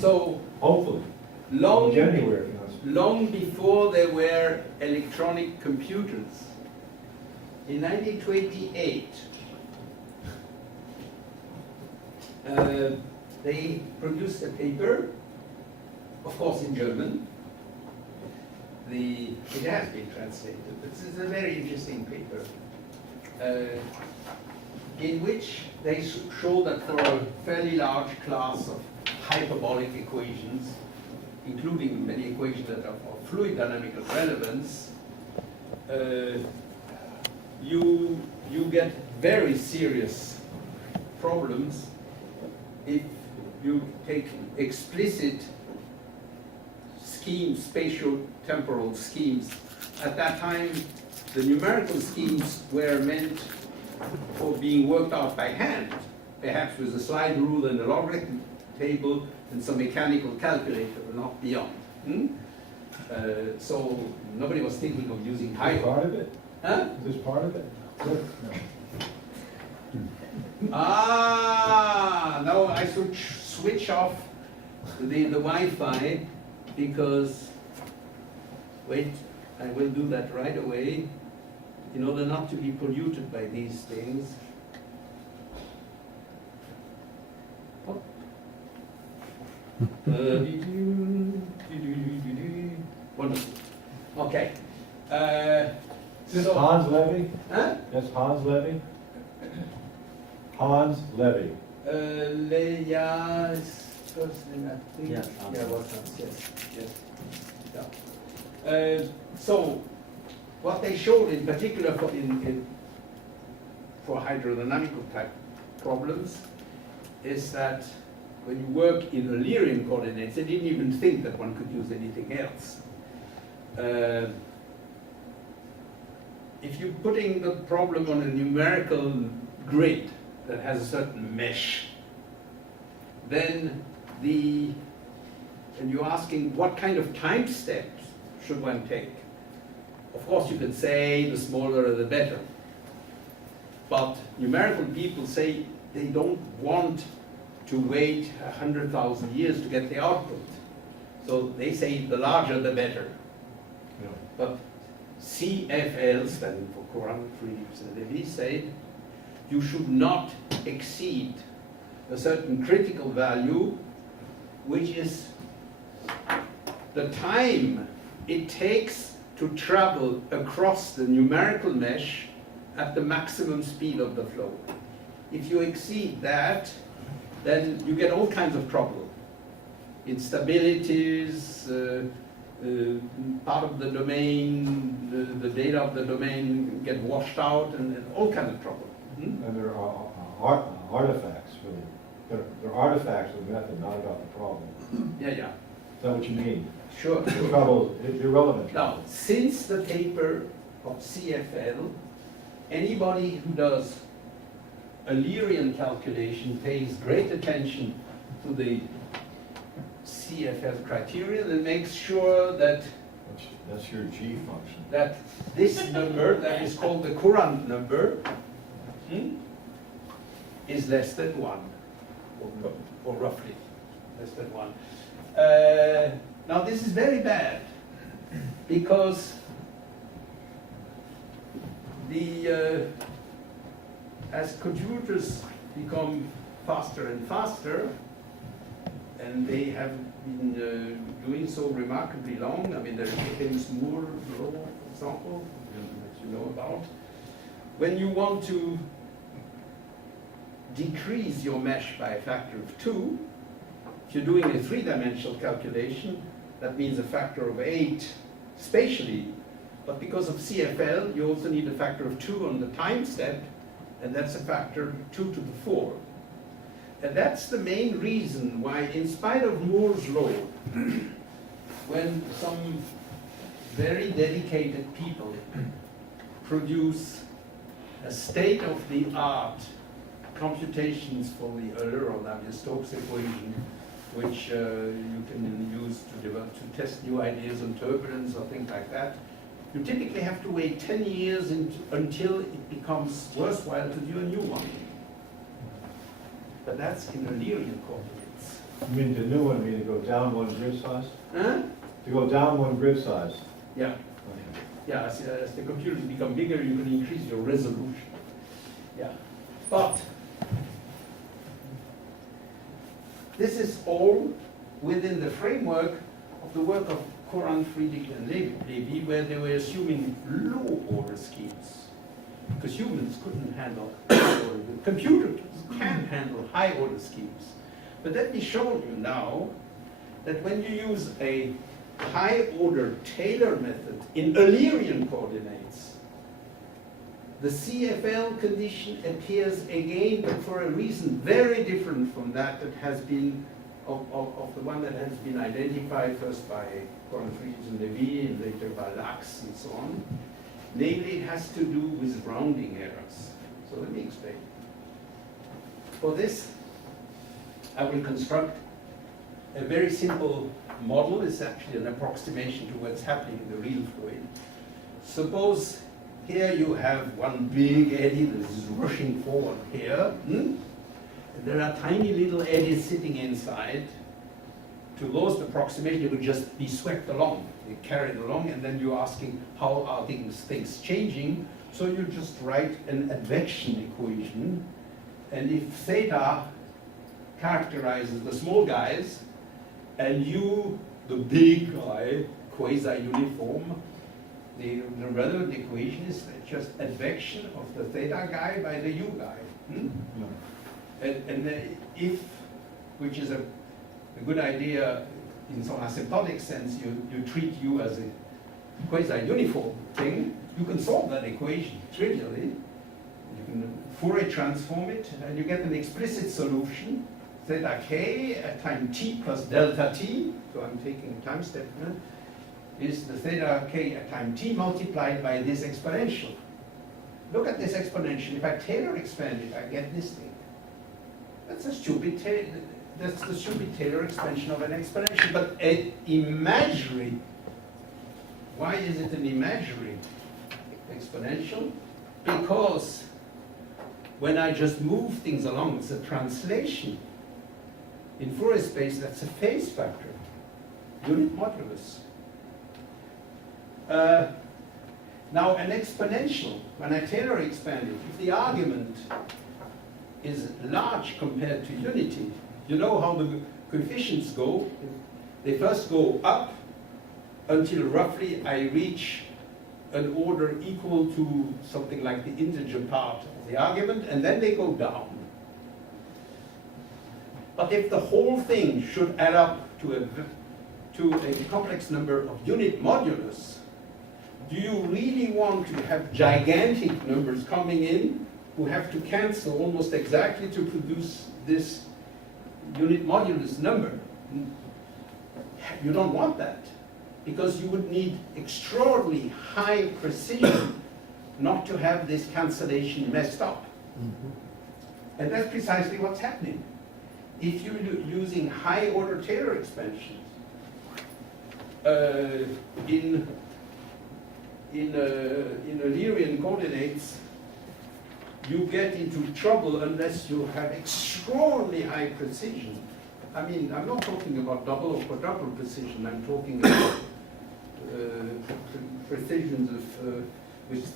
So, hopefully. long Anywhere, you know. long before there were electronic computers, in 1928, they produced a paper, of course in German. It has been translated. This is a very interesting paper, in which they show that for a fairly large class of hyperbolic equations, including many equations that are of fluid dynamical relevance, you get very serious problems if you take explicit schemes, spatial temporal schemes. At that time, the numerical schemes were meant for being worked out by hand, perhaps with a slide rule and a logarithm table and some mechanical calculator, but not beyond. So nobody was thinking of using Is high. this part of it? Huh? Is this part of it? Good. No. Now I should switch off the Wi-Fi because, wait, I will do that right away in order not to be polluted by these things. Oh. Wonderful. Okay. Is this So- Hans Levy? Huh? That's Hans Levy? Hans Levy. Yeah, first name, I think. Yeah, Yeah, what's that? Yes. Yeah. So, what they showed in particular for hydrodynamical type problems is that when you work in Eulerian coordinates, they didn't even think that one could use anything else. If you're putting the problem on a numerical grid that has a certain mesh, then and you're asking what kind of time steps should one take? Of course, you can say the smaller the better. But numerical people say they don't want to wait 100,000 years to get the output. So they say the larger the better. Yeah. But CFL, standing for Courant-Friedrichs-Lewy, said you should not exceed a certain critical value, which is the time it takes to travel across the numerical mesh at the maximum speed of the flow. If you exceed that, then you get all kinds of trouble. Instabilities, part of the domain, the data of the domain get washed out, and all kinds of trouble. And there are artifacts, really. They're artifacts of the method, not about the problem. Yeah. Is that what you mean? Sure. The trouble is irrelevant. Now, since the paper of CFL, anybody who does a Eulerian calculation pays great attention to the CFL criterion and makes sure that That's your G function. that this number, that is called the Courant number, is less than 1, or roughly less than 1. Now this is very bad, because as computers become faster and faster, and they have been doing so remarkably long. I mean, there's the famous Moore law, for example, that you know about. When you want to decrease your mesh by a factor of 2, if you're doing a 3-dimensional calculation, that means a factor of 8 spatially. But because of CFL, you also need a factor of 2 on the time step, and that's a factor 2 to the 4. And that's the main reason why, in spite of Moore's law, when some very dedicated people produce a state-of-the-art computations for the Euler or Navier-Stokes equation, which you can use to test new ideas on turbulence or things like that, you typically have to wait 10 years until it becomes worthwhile to do a new one. But that's in Eulerian coordinates. You mean the new one, meaning to go down one grid size? Huh? To go down one grid size? Yeah. Yeah, as the computers become bigger, you can increase your resolution. Yeah. But this is all within the framework of the work of Courant-Friedrichs-Lewy, where they were assuming low-order schemes. Because humans couldn't handle high-order. Computers can handle high-order schemes. But let me show you now that when you use a high-order Taylor method in Eulerian coordinates, the CFL condition appears again, but for a reason very different from that has been of the one that has been identified first by Courant-Friedrichs-Lewy and later by Lachs and so on. Namely, it has to do with rounding errors. So let me explain. For this, I will construct a very simple model. It's actually an approximation to what's happening in the real fluid. Suppose here you have one big eddy that is rushing forward here. And there are tiny little eddies sitting inside. To lowest approximation, it would just be swept along. You carry it along, and then you're asking how are things changing. So you just write an advection equation. And if theta characterizes the small guys, and u, the big guy, quasi-uniform, the relevant equation is just advection of the theta guy by the u guy. And if, which is a good idea in some asymptotic sense, you treat u as a quasi-uniform thing, you can solve that equation trivially. You can Fourier transform it, and you get an explicit solution, theta k at time t plus delta t, so I'm taking a time step here, is the theta k at time t multiplied by this exponential. Look at this exponential. If I Taylor expand it, I get this thing. That's the stupid Taylor expansion of an exponential, but an imaginary. Why is it an imaginary exponential? Because when I just move things along, it's a translation. In Fourier space, that's a phase factor, unit modulus. Now, an exponential, when I Taylor expand it, if the argument is large compared to unity, you know how the coefficients go. They first go up until roughly I reach an order equal to something like the integer part of the argument, and then they go down. But if the whole thing should add up to a complex number of unit modulus, do you really want to have gigantic numbers coming in who have to cancel almost exactly to produce this unit modulus number? You don't want that, because you would need extraordinarily high precision not to have this cancellation messed up. And that's precisely what's happening. If you're using high order Taylor expansions in Eulerian coordinates, you get into trouble unless you have extraordinarily high precision. I mean, I'm not talking about double or quadruple precision. I'm talking about precisions of with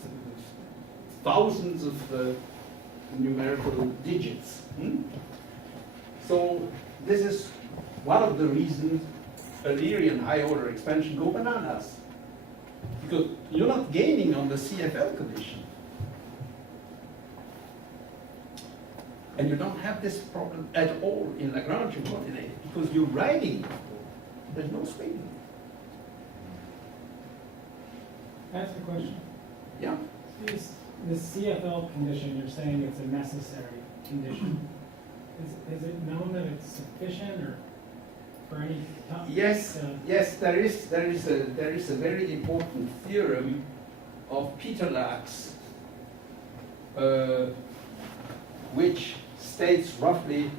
thousands of numerical digits. So this is one of the reasons Eulerian high-order expansion go bananas. Because you're not gaining on the CFL condition. And you don't have this problem at all in Lagrangian coordinate because you're riding. There's no swing. Ask a question. Yeah. Is the CFL condition, you're saying it's a necessary condition. Is it known that it's sufficient or for any time? Yes, yes, there is a very important theorem of Peter Lachs, which states roughly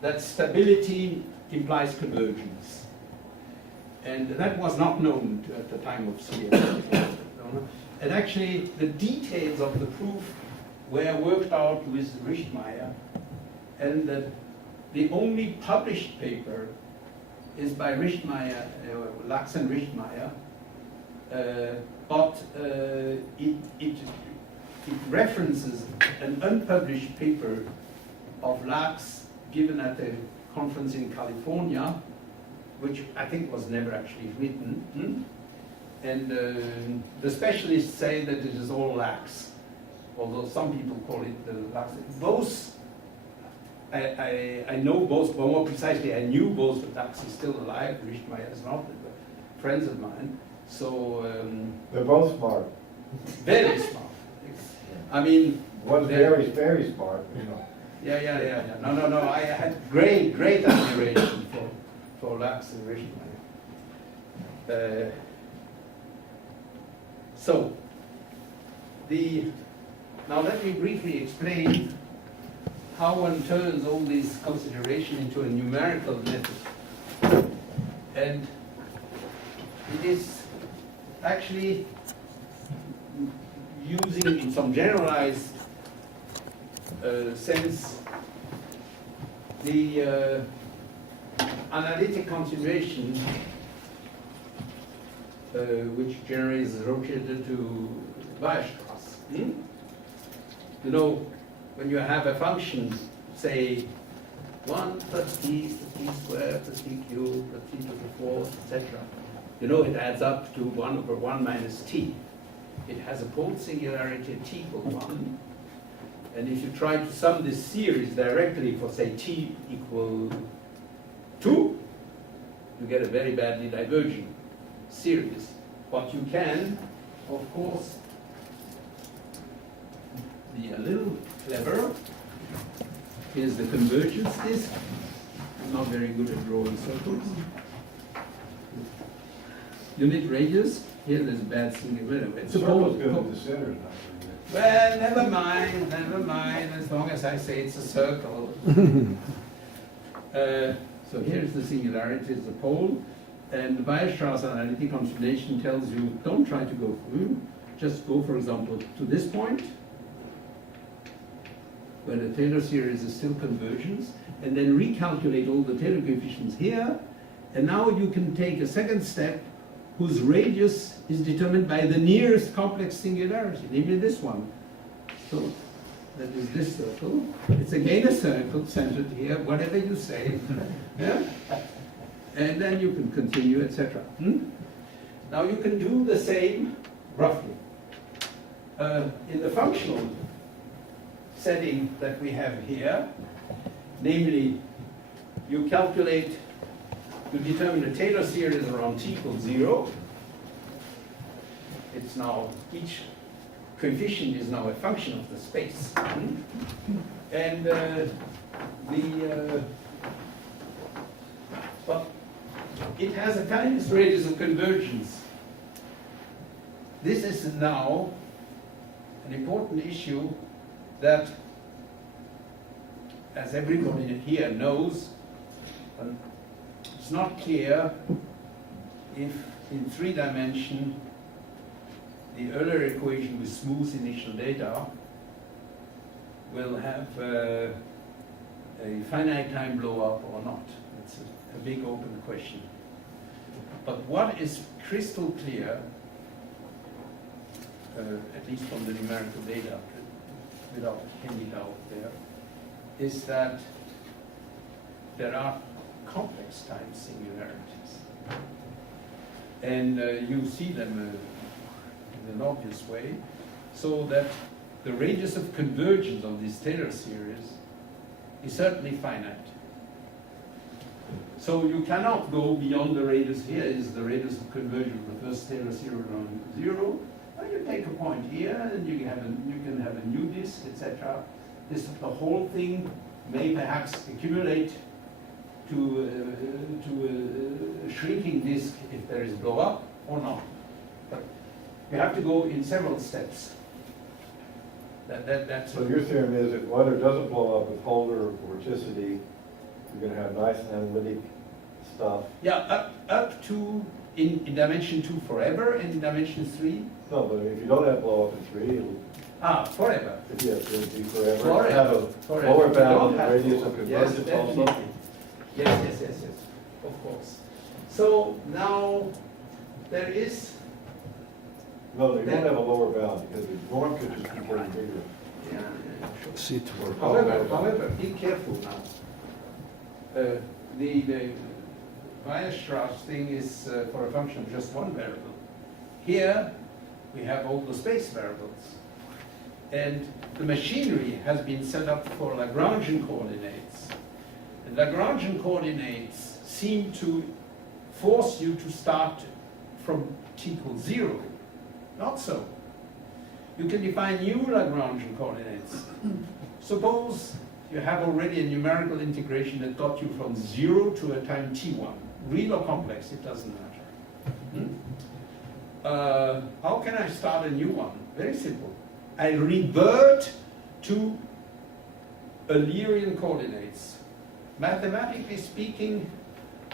that stability implies convergence. And that was not known at the time of CFL. And actually, the details of the proof were worked out with Richtmeier, and the only published paper is by Richtmeier, Lachs and Richtmeier, but it references an unpublished paper of Lachs given at a conference in California, which I think was never actually written. And the specialists say that it is all Lachs, although some people call it the Lachs. Both, I know both, but more precisely, I knew both, but Lachs is still alive, Richtmeier is not, but friends of mine. So They're both smart. very smart. I mean, One's very, very smart, you know. yeah. No. I had great admiration for Lachs and Richtmeier. So, now let me briefly explain how one turns all these considerations into a numerical method. And it is actually using, in some generalized sense, the analytic consideration which generates rotated to Weierstrass. You know, when you have a function, say 1 plus t squared plus t cubed plus t to the 4th, etc. You know it adds up to 1 over 1 minus t. It has a pole singularity t equal 1. And if you try to sum this series directly for, say, t equal 2, you get a very badly divergent series. But you can, of course, be a little clever. Here's the convergence disk. I'm not very good at drawing circles. Unit radius. Here there's a bad singularity. It's a Circle's pole. good in the center, not really. Well, never mind, as long as I say it's a circle. So here's the singularity, it's the pole, and the Weierstrass analytic consolidation tells you don't try to go through, just go, for example, to this point, where the Taylor series is still convergence, and then recalculate all the Taylor coefficients here, and now you can take a second step whose radius is determined by the nearest complex singularity, namely this one. So that is this circle. It's again a circle centered here, whatever you say. Yeah? And then you can continue, etc. Now you can do the same, roughly, in the functional setting that we have here. Namely, you calculate, you determine the Taylor series around t equals 0. It's now, each coefficient is now a function of the space. And but it has a finest radius of convergence. This is now an important issue that, as everybody here knows, it's not clear if in 3 dimensions the Euler equation with smooth initial data will have a finite time blow up or not. It's a big open question. But what is crystal clear, at least from the numerical data, without any doubt there, is that there are complex time singularities. And you see them in an obvious way, so that the radius of convergence of this Taylor series is certainly finite. So you cannot go beyond the radius. Here is the radius of convergence of the first Taylor series around 0. Well, you take a point here, and you can have a new disk, etc. The whole thing may perhaps accumulate to a shrinking disk if there is blow up or not. But you have to go in several steps. That's So your theorem is that whether it doesn't blow up with polar vorticity, you're going to have nice analytic stuff. yeah, up to in dimension 2 forever, and in dimension 3 No, but if you don't have blow up in 3, it'll, forever. yes, it'll be forever. Forever. Have a Forever. lower You bound don't and have radius to. of Yes, convergence also. definitely. Yes, of course. So now there is, No, you won't have a lower bound because the norm could just keep getting bigger. yeah, sure. See it. However, be careful now. The Weierstrass thing is for a function of just one variable. Here we have all the space variables, and the machinery has been set up for Lagrangian coordinates. And Lagrangian coordinates seem to force you to start from t equals 0. Not so. You can define new Lagrangian coordinates. Suppose you have already a numerical integration that got you from 0 to a time t1. Real or complex, it doesn't matter. How can I start a new one? Very simple. I revert to Eulerian coordinates. Mathematically speaking,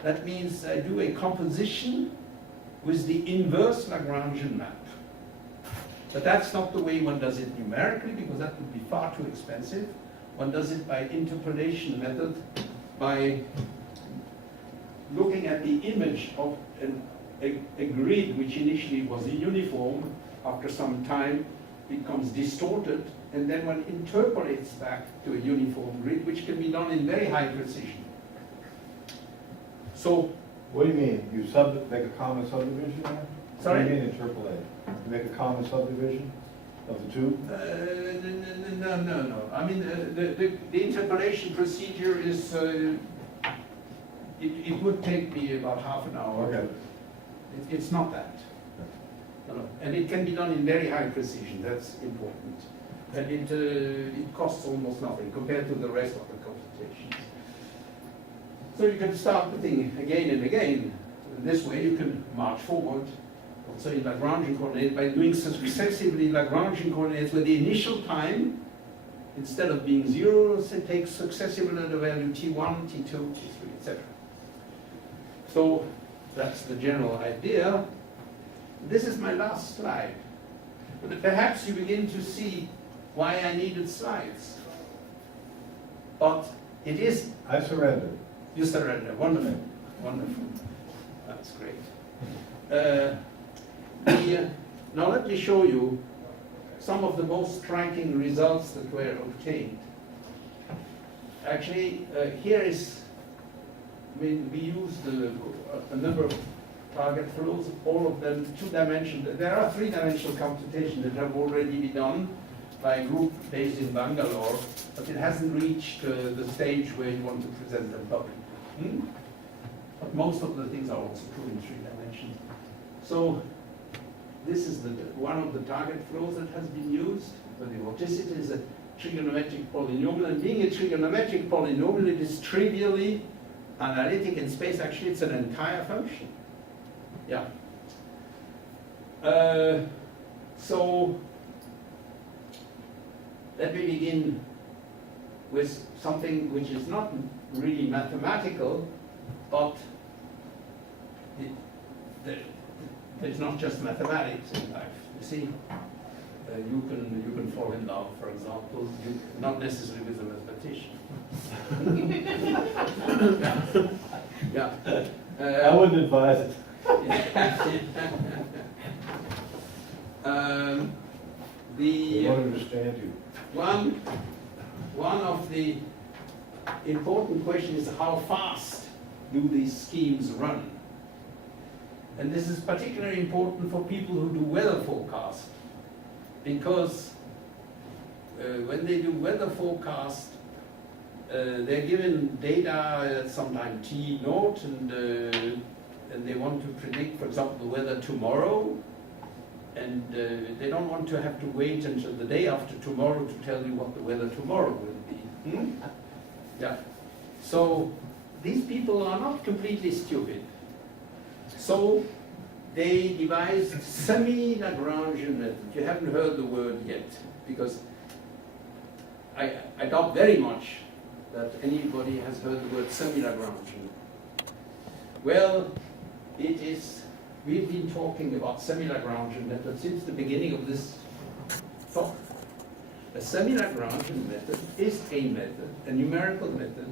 that means I do a composition with the inverse Lagrangian map. But that's not the way one does it numerically, because that would be far too expensive. One does it by interpolation method, by looking at the image of a grid which initially was uniform, after some time becomes distorted, and then one interpolates back to a uniform grid, which can be done in very high precision. So, What do you mean? You make a common subdivision there? Sorry? What do you mean interpolate? You make a common subdivision of the two? no. I mean, the interpolation procedure is, it would take me about half an hour. Okay. It's not that. No. And it can be done in very high precision, that's important. And it costs almost nothing compared to the rest of the computations. So you can start the thing again and again. This way you can march forward, also in Lagrangian coordinates, by doing successively Lagrangian coordinates where the initial time, instead of being 0, takes successively the value t1, t2, t3, etc. So that's the general idea. This is my last slide. But perhaps you begin to see why I needed slides. But it is, I surrender. you surrender, wonderful, wonderful. That's great. Now let me show you some of the most striking results that were obtained. Actually, here is, we used a number of target flows, all of them two-dimensional. There are three-dimensional computations that have already been done by a group based in Bangalore, but it hasn't reached the stage where you want to present them publicly. But most of the things are also true in 3 dimensions. So this is one of the target flows that has been used. But the vorticity is a trigonometric polynomial, and being a trigonometric polynomial, it is trivially analytic in space. Actually, it's an entire function. Yeah. So let me begin with something which is not really mathematical, but there's not just mathematics in life. You see, you can fall in love, for example, not necessarily with a mathematician. Yeah. I wouldn't advise it. They the don't understand you. one of the important questions is how fast do these schemes run? And this is particularly important for people who do weather forecast, because when they do weather forecast, they're given data at sometime t naught, and they want to predict, for example, the weather tomorrow, and they don't want to have to wait until the day after tomorrow to tell you what the weather tomorrow will be. Yeah. So these people are not completely stupid. So they devised semi-Lagrangian method. You haven't heard the word yet, because I doubt very much that anybody has heard the word semi-Lagrangian. Well, it is, we've been talking about semi-Lagrangian method since the beginning of this talk. A semi-Lagrangian method is a method, a numerical method,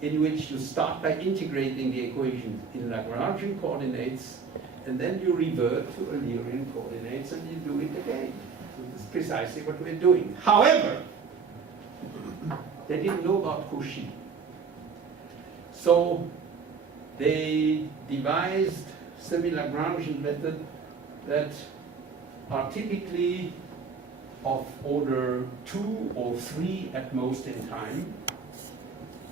in which you start by integrating the equation in Lagrangian coordinates, and then you revert to Eulerian coordinates, and you do it again. This is precisely what we're doing. However, they didn't know about Cauchy. So they devised semi-Lagrangian method that are typically of order 2 or 3 at most in time.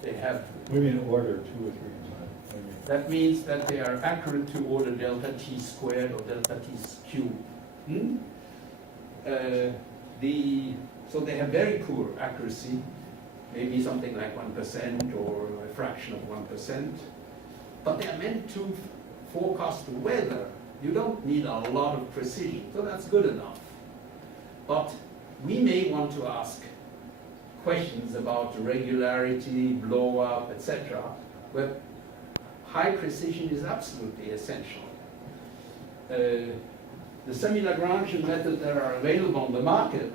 They have, We mean order 2 or 3 in time. Maybe. that means that they are accurate to order delta t squared or delta t cubed. So they have very poor accuracy, maybe something like 1% or a fraction of 1%. But they are meant to forecast the weather. You don't need a lot of precision, so that's good enough. But we may want to ask questions about regularity, blow up, etc., where high precision is absolutely essential. The semi-Lagrangian methods that are available on the market,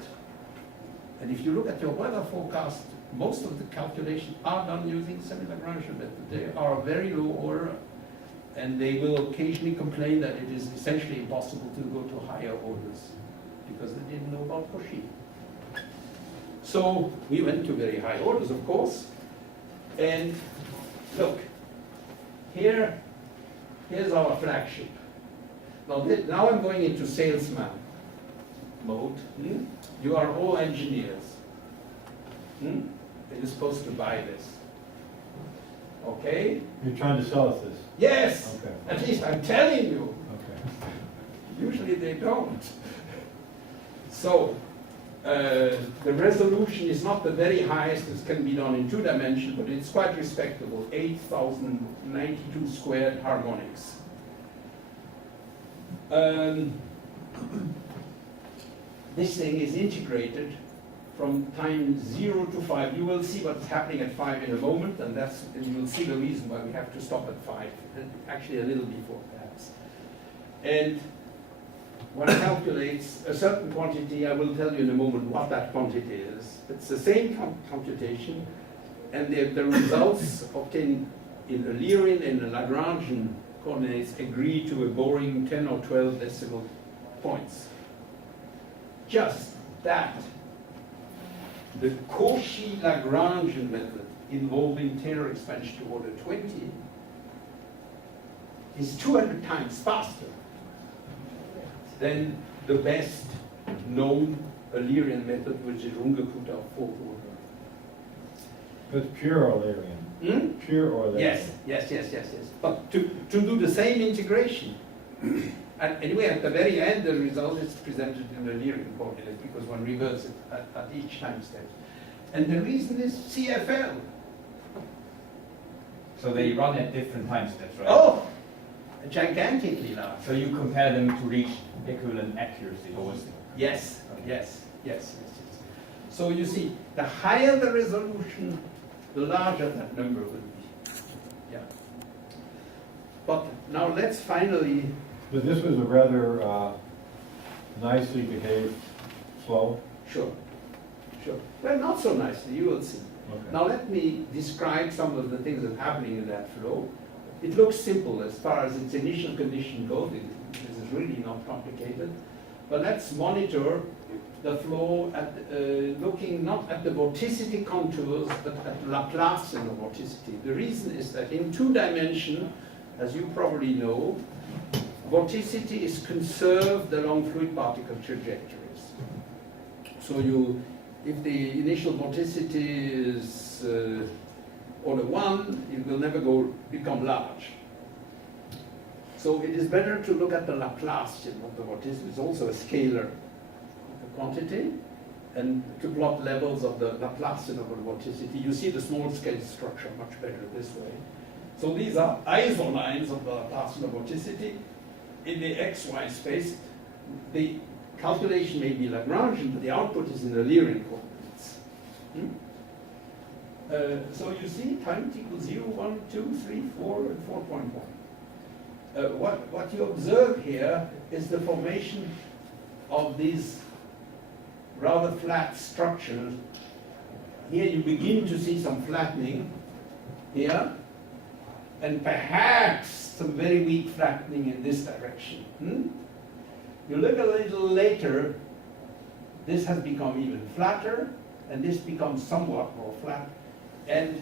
and if you look at your weather forecast, most of the calculations are done using semi-Lagrangian method. They are very low order, and they will occasionally complain that it is essentially impossible to go to higher orders because they didn't know about Cauchy. So we went to very high orders, of course, and look, here's our flagship. Now I'm going into salesman mode. You are all engineers. You're supposed to buy this. Okay? You're trying to sell us this? Yes! Okay. At least I'm telling you. Okay. Usually they don't. So, the resolution is not the very highest that can be done in 2 dimensions, but it's quite respectable, 8,092 squared harmonics. This thing is integrated from time 0 to 5. You will see what's happening at 5 in a moment, and you will see the reason why we have to stop at 5, actually a little before perhaps. And one calculates a certain quantity. I will tell you in a moment what that quantity is. It's the same computation, and the results obtained in Eulerian and Lagrangian coordinates agree to a boring 10 or 12 decimal points. Just that. The Cauchy-Lagrangian method involving Taylor expansion to order 20 is 200 times faster than the best known Eulerian method, which is Runge-Kutta of 4th order. It's pure Eulerian. Pure Eulerian. Yes. But to do the same integration, and anyway, at the very end, the result is presented in the Eulerian coordinate because one reverses it at each time step. And the reason is CFL. So they run at different time steps, right? Oh, gigantically large. So you compare them to reach equivalent accuracy. Yes. So you see, the higher the resolution, the larger that number will be. Yeah. But now let's finally. But this was a rather nicely behaved flow. Sure. Well, not so nicely, you will see. Okay. Now let me describe some of the things that are happening in that flow. It looks simple as far as its initial condition goes. This is really not complicated. But let's monitor the flow at, looking not at the vorticity contours, but at Laplacian of vorticity. The reason is that in 2 dimensions, as you probably know, vorticity is conserved along fluid particle trajectories. So if the initial vorticity is order 1, it will never become large. So it is better to look at the Laplacian of the vorticity. It's also a scalar quantity, and to plot levels of the Laplacian of the vorticity. You see the small scale structure much better this way. So these are isolines of the Laplacian of vorticity. In the xy space, the calculation may be Lagrangian, but the output is in the Lyrian coordinates. So you see time equals 0, 1, 2, 3, 4, and 4.1. What you observe here is the formation of these rather flat structures. Here you begin to see some flattening here, and perhaps some very weak flattening in this direction. You look a little later, this has become even flatter, and this becomes somewhat more flat. And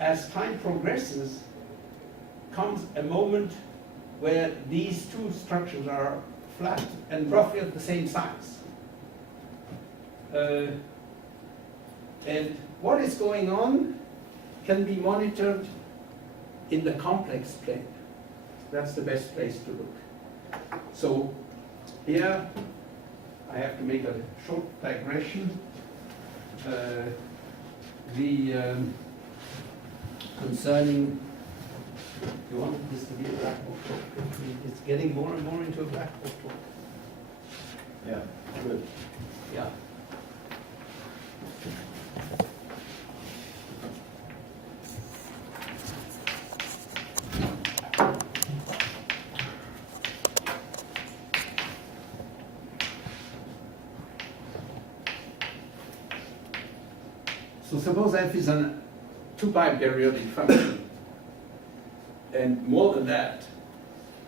as time progresses, comes a moment where these 2 structures are flat and roughly of the same size. And what is going on can be monitored in the complex plane. That's the best place to look. So here I have to make a short digression. Concerning, you want this to be a blackboard talk? It's getting more and more into a blackboard talk. Yeah, good. Yeah. So suppose f is a 2-pi periodic function, and more than that,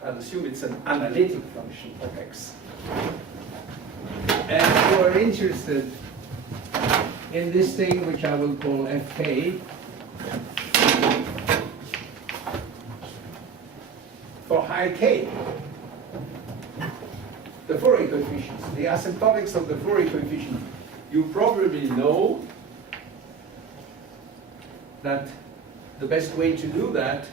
I'll assume it's an analytic function of x. And you are interested in this thing which I will call fk for high k. The Fourier coefficients, the asymptotics of the Fourier coefficient. You probably know that the best way to do that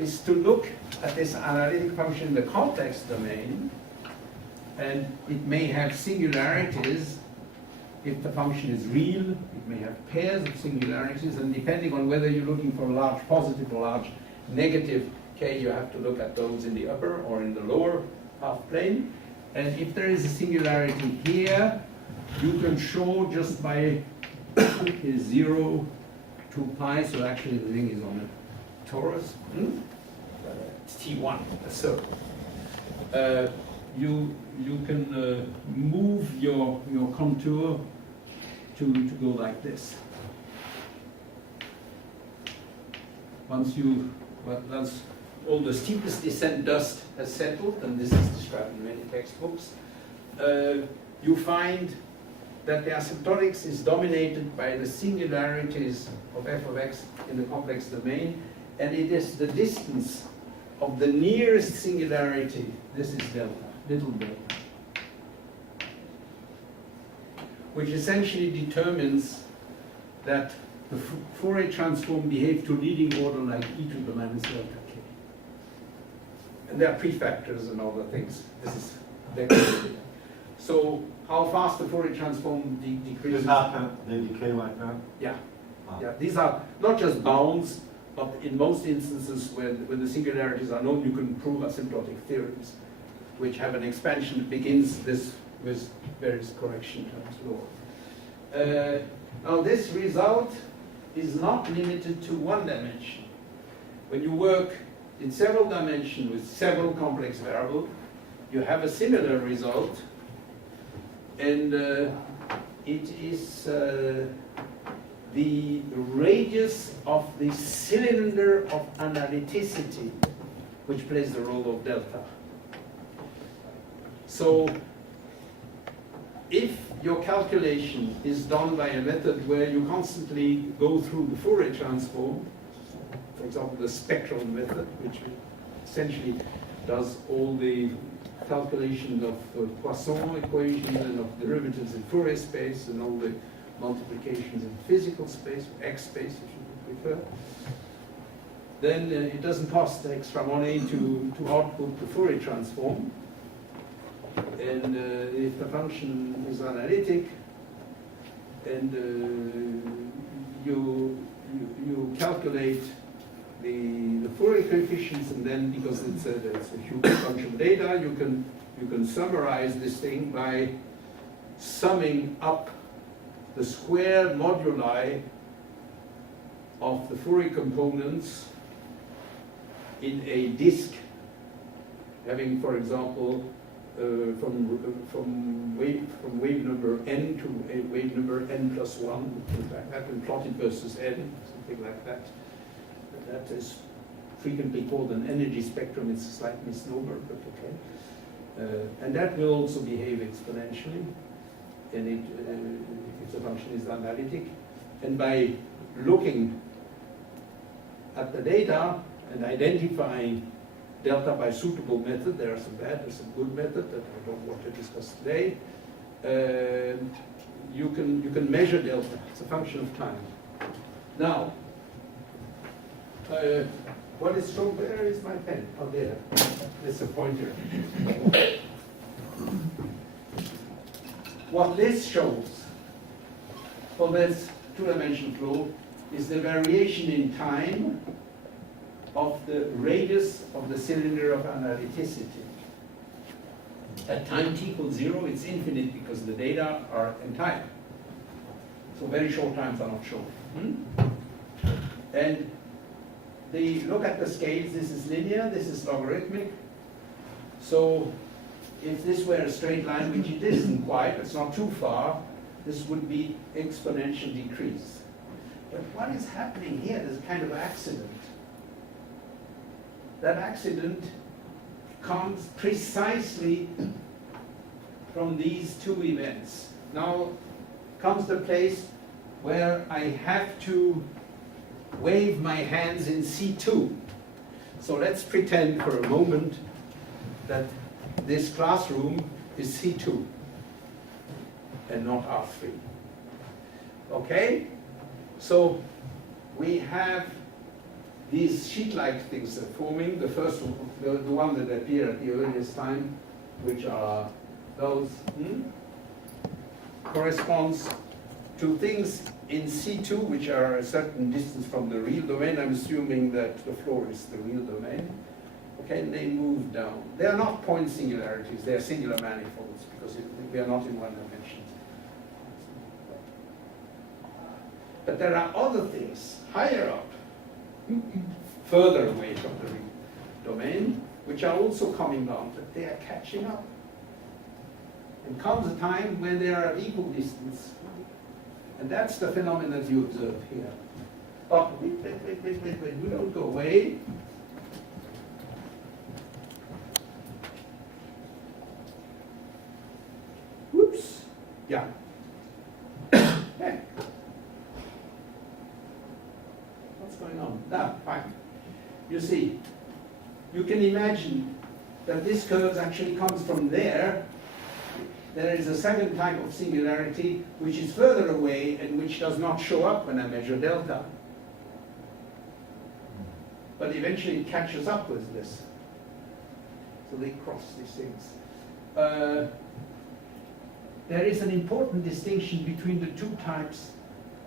is to look at this analytic function in the complex domain, and it may have singularities if the function is real. It may have pairs of singularities, and depending on whether you're looking for a large positive or large negative k, you have to look at those in the upper or in the lower half plane. And if there is a singularity here, you can show just by 0 to pi, so actually the thing is on a torus. It's T1, a circle. You can move your contour to go like this. Once all the steepest descent dust has settled, and this is described in many textbooks, you find that the asymptotics is dominated by the singularities of f of x in the complex domain, and it is the distance of the nearest singularity, this is delta, little delta, which essentially determines that the Fourier transform behave to leading order like e to the minus delta k. And there are prefactors and other things. This is vector. So how fast the Fourier transform decreases? They decay like that? Yeah. Yeah. These are not just bounds, but in most instances when the singularities are known, you can prove asymptotic theorems, which have an expansion that begins this with various correction terms lower. Now this result is not limited to one dimension. When you work in several dimensions with several complex variables, you have a similar result, and it is the radius of the cylinder of analyticity which plays the role of delta. So if your calculation is done by a method where you constantly go through the Fourier transform, for example, the spectral method, which essentially does all the calculation of Poisson equations and of derivatives in Fourier space and all the multiplications in physical space, or X space if you prefer, then it doesn't cost extra money to output the Fourier transform. And if the function is analytic, and you calculate the Fourier coefficients, and then because it's a huge bunch of data, you can summarize this thing by summing up the squared moduli of the Fourier components in a disk having, for example, from wave number n to a wave number n plus 1, like that, and plotted versus n, something like that. That is frequently called an energy spectrum. It's a slight misnomer, but okay. And that will also behave exponentially, and if the function is analytic. And by looking at the data and identifying delta by suitable method, there are some bad and some good method that I don't want to discuss today. You can measure delta. It's a function of time. Now, what is shown there is my pen. Oh, there. It's a pointer. What this shows for this two-dimensional flow is the variation in time of the radius of the cylinder of analyticity. At time t equals 0, it's infinite because the data are entire. So very short times are not shown. And look at the scales. This is linear, this is logarithmic. So if this were a straight line, which it isn't quite, it's not too far, this would be exponential decrease. But what is happening here? There's a kind of accident. That accident comes precisely from these two events. Now comes the place where I have to wave my hands in C2. So let's pretend for a moment that this classroom is C2 and not R3. Okay? So we have these sheet-like things are forming. The first one, the one that appear at the earliest time, which are those, corresponds to things in C2 which are a certain distance from the real domain. I'm assuming that the floor is the real domain. Okay, and they move down. They are not point singularities, they are singular manifolds because we are not in one dimension. But there are other things higher up, further away from the real domain, which are also coming down, but they are catching up. And comes a time when they are at equal distance. And that's the phenomenon you observe here. Oh, wait, we don't go away. Whoops. Yeah. Hey. What's going on? No, fine. You see, you can imagine that this curve actually comes from there. There is a second type of singularity which is further away and which does not show up when I measure delta. But eventually it catches up with this. So they cross these things. There is an important distinction between the two types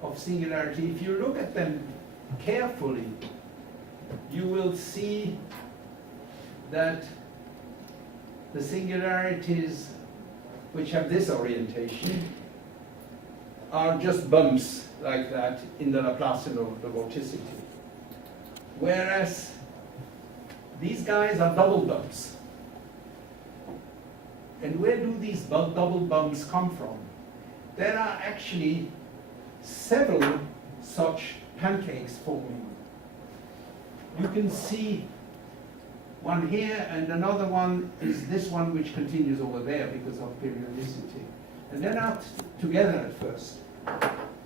of singularity. If you look at them carefully, you will see that the singularities which have this orientation are just bumps like that in the Laplacian of the vorticity. Whereas these guys are double bumps. And where do these double bumps come from? There are actually several such pancakes forming. You can see one here, and another one is this one which continues over there because of periodicity. And they're not together at first.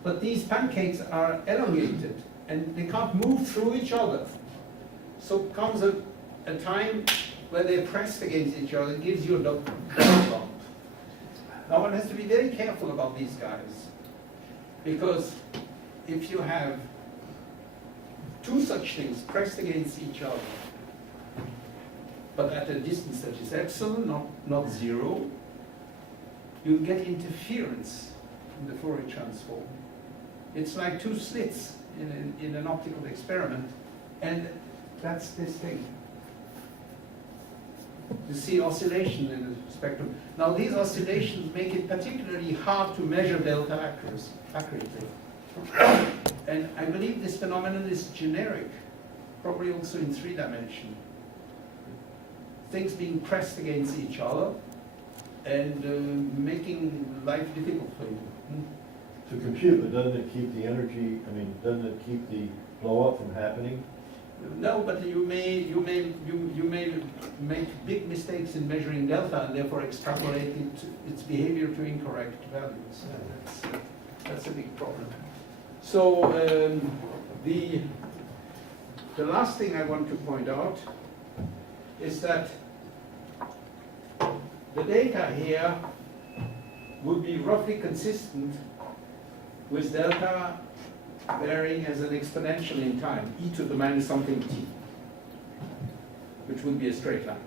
But these pancakes are elongated, and they can't move through each other. So comes a time where they're pressed against each other. It gives you a double bump. Now one has to be very careful about these guys, because if you have two such things pressed against each other, but at a distance that is epsilon, not zero, you get interference in the Fourier transform. It's like two slits in an optical experiment, and that's this thing. You see oscillation in the spectrum. Now these oscillations make it particularly hard to measure delta accurately. And I believe this phenomenon is generic, probably also in 3 dimension. Things being pressed against each other and making life difficult for you. To compute, but doesn't it keep the energy, doesn't it keep the blow up from happening? No, but you may make big mistakes in measuring delta and therefore extrapolate its behavior to incorrect values. That's a big problem. So the last thing I want to point out is that the data here would be roughly consistent with delta varying as an exponential in time, e to the minus something t, which would be a straight line.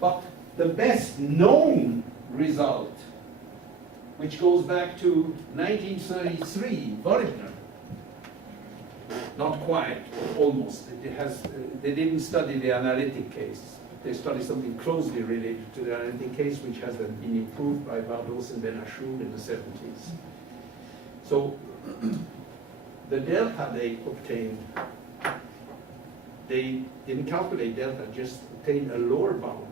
But the best known result, which goes back to 1933, Volibner, not quite, almost. They didn't study the analytic case. They studied something closely related to the analytic case, which has then been improved by Vardos and Ben-Ashur in the 70s. So the delta they obtained, they didn't calculate delta, just obtained a lower bound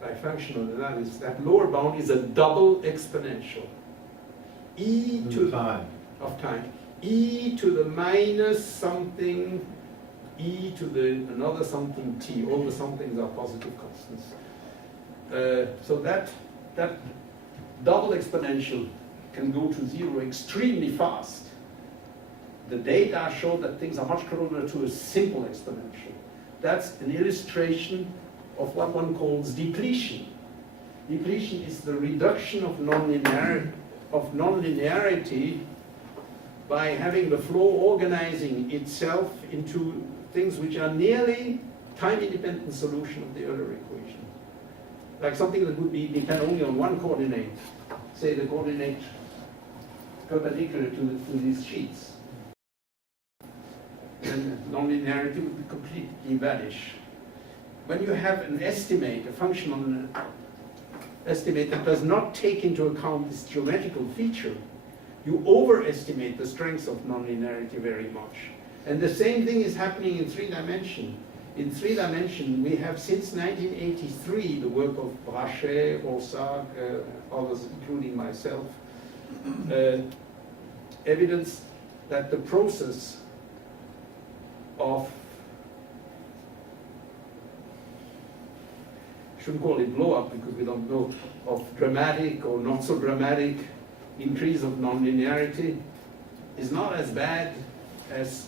by functional analysis. That lower bound is a double exponential. E to time. Of time. E to the minus something, e to the another something t. All the somethings are positive constants. So that double exponential can go to 0 extremely fast. The data show that things are much closer to a simple exponential. That's an illustration of what one calls depletion. Depletion is the reduction of nonlinearity by having the flow organizing itself into things which are nearly time-independent solution of the Euler equation. Like something that would depend only on one coordinate, say the coordinate perpendicular to these sheets. Then nonlinearity would completely vanish. When you have an estimate, a functional estimate that does not take into account this geometrical feature, you overestimate the strength of nonlinearity very much. And the same thing is happening in 3 dimension. In 3 dimension, we have since 1983 the work of Brachet, Orsac, others, including myself, evidence that the process of, shouldn't call it blow up because we don't know, of dramatic or not so dramatic increase of nonlinearity is not as bad as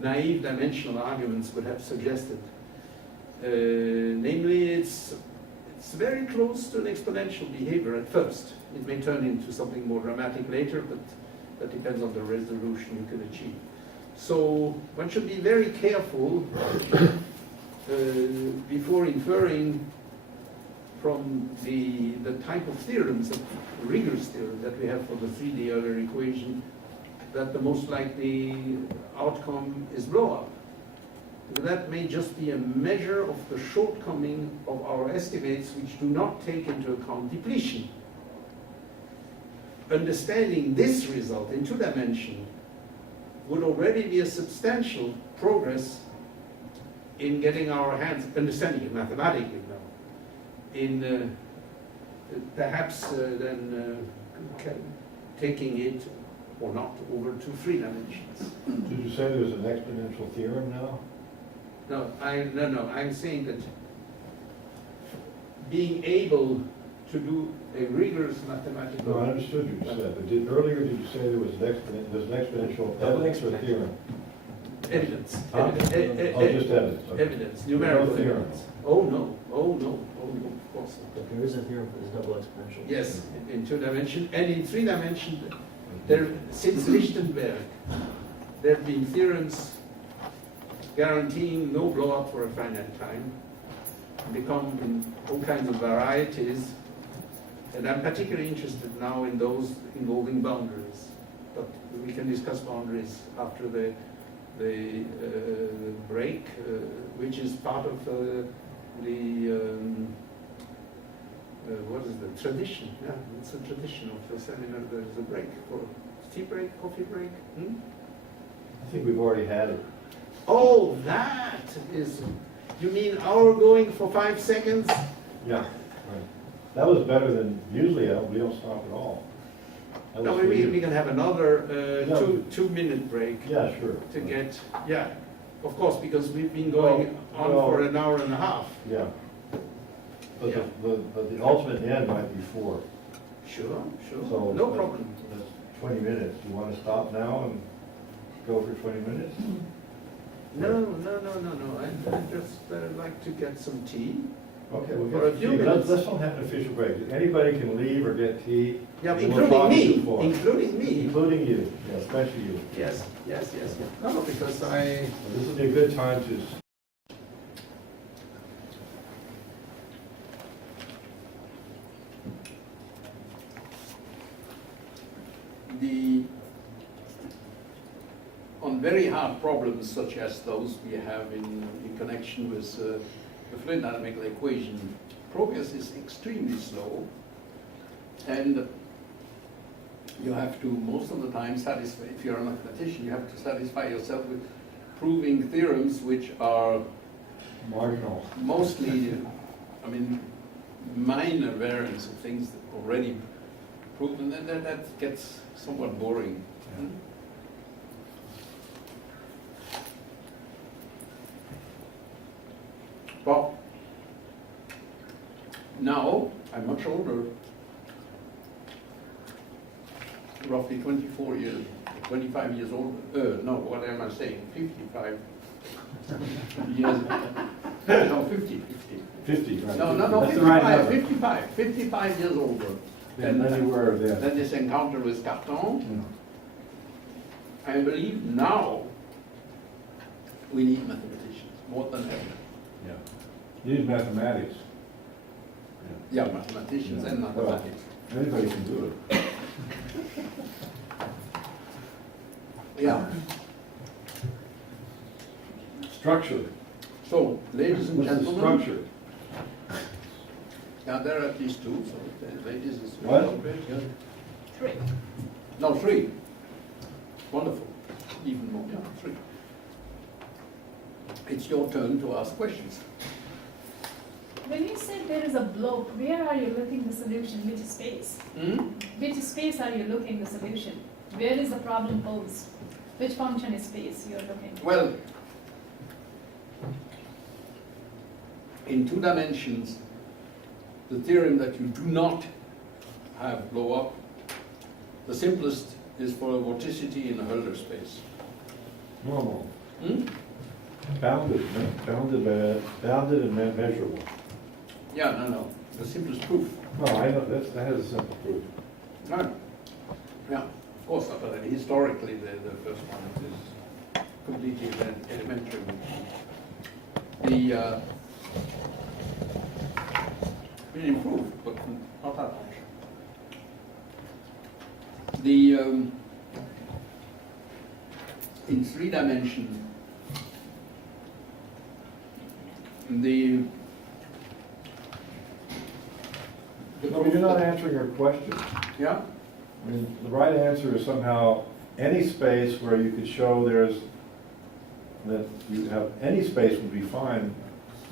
naive dimensional arguments would have suggested. Namely, it's very close to an exponential behavior at first. It may turn into something more dramatic later, but that depends on the resolution you can achieve. So one should be very careful before inferring from the type of theorems, the rigorous theorem that we have for the 3D Euler equation, that the most likely outcome is blow-up. That may just be a measure of the shortcoming of our estimates which do not take into account depletion. Understanding this result in 2 dimensions would already be a substantial progress in getting our hands, understanding it mathematically now, in perhaps then taking it or not over to 3 dimensions. Did you say there's an exponential theorem now? No, I'm saying that being able to do a rigorous No, I mathematical. understood what you said, but earlier did you say there was there's an exponential evidence or theorem? Evidence. Huh? Oh, just evidence. Okay. Evidence, numerical No theorem. evidence. Oh, no, oh, no, oh, no, of course not. There is a theorem for this double exponential. Yes, in 2 dimensions, and in 3 dimensions, there, since Lichtenberg, there have been theorems guaranteeing no blow-up for a finite time. They come in all kinds of varieties, and I'm particularly interested now in those involving boundaries. But we can discuss boundaries after the break, which is part of what is the tradition? Yeah, it's a tradition of the seminar. There's a break for tea break, coffee break. Hmm? I think we've already had it. Oh, that is. You mean our going for 5 seconds? Yeah, right. That was better than, usually we don't stop at all. That No, was for we you. can have another Yeah. 2-minute break Yeah, sure. to get. Yeah, of course, because we've been going on for an hour and a half. Yeah. But Yeah. but the ultimate end might be 4. Sure, sure, So no problem. That's 20 minutes. You want to stop now and go for 20 minutes? No. I'd just like to get some tea. Okay, we'll For a get few tea. minutes. Let's don't have an official break. Anybody can leave or get tea. Yeah, and we'll including talk me. to four. Including me. Including you, yeah, especially you. Yes. No, because I. This would be a good time to On very hard problems such as those we have in connection with the fluid dynamical equation, progress is extremely slow, and you have to, most of the time, satisfy, if you're a mathematician, you have to satisfy yourself with proving theorems which are marginal. mostly, minor variants of things that already proven, and that gets somewhat boring. Yeah. But now I'm much older, roughly 25 years old. No, what am I saying? 55 years. No, 50. 50, right? No, That's the right 55, number. 55 years older. And then you were there. Then this encounter with Carton. Mm. I believe now we need mathematicians more than ever. Yeah. You need mathematics. Yeah, mathematicians and mathematics. Anybody can do it. Yeah. Structure. So, ladies and What's the gentlemen. structure? Yeah, there are at least 2, so the ladies is What? good. 3. No, 3. Wonderful. Even more, yeah, 3. It's your turn to ask questions. When you say there is a block, where are you looking the solution? Which space? Which space are you looking the solution? Where is the problem posed? Which function is space you're looking? Well, in 2 dimensions, the theorem that you do not have blow up, the simplest is for a vorticity in a Hölder space. Normal. Hmm? Bounded and measurable. Yeah, no. The simplest proof. No, I know, that has a simple proof. No. Yeah, of course, but historically the first one is completely elementary. The been improved, but not that much. The in 3 dimensions, the No, you're not answering her question. yeah. I mean, the right answer is somehow any space where you could show that you have, any space would be fine.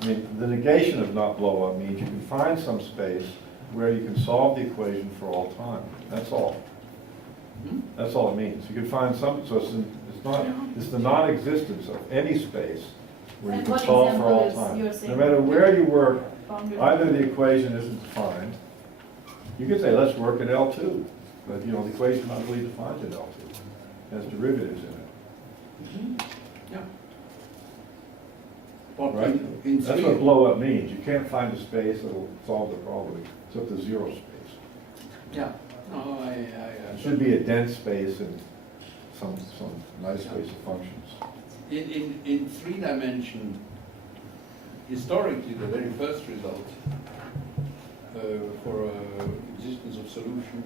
I mean, the negation of not blow up means you can find some space where you can solve the equation for all time. That's all. That's all it means. You can find some, so it's the non-existence of any space where you And can what solve for all example is time. you're saying? No matter where you work, Boundary. either the equation isn't defined, You could say, let's work in L2, but, you know, the equation not really defines in L2. It has derivatives in it. Yeah. But Right? in That's three, what blow up means. You can't find a space that'll solve the problem, except the zero space. yeah, no, It should be a dense space and some nice space of functions. in 3 dimension, historically, the very first result for existence of solution,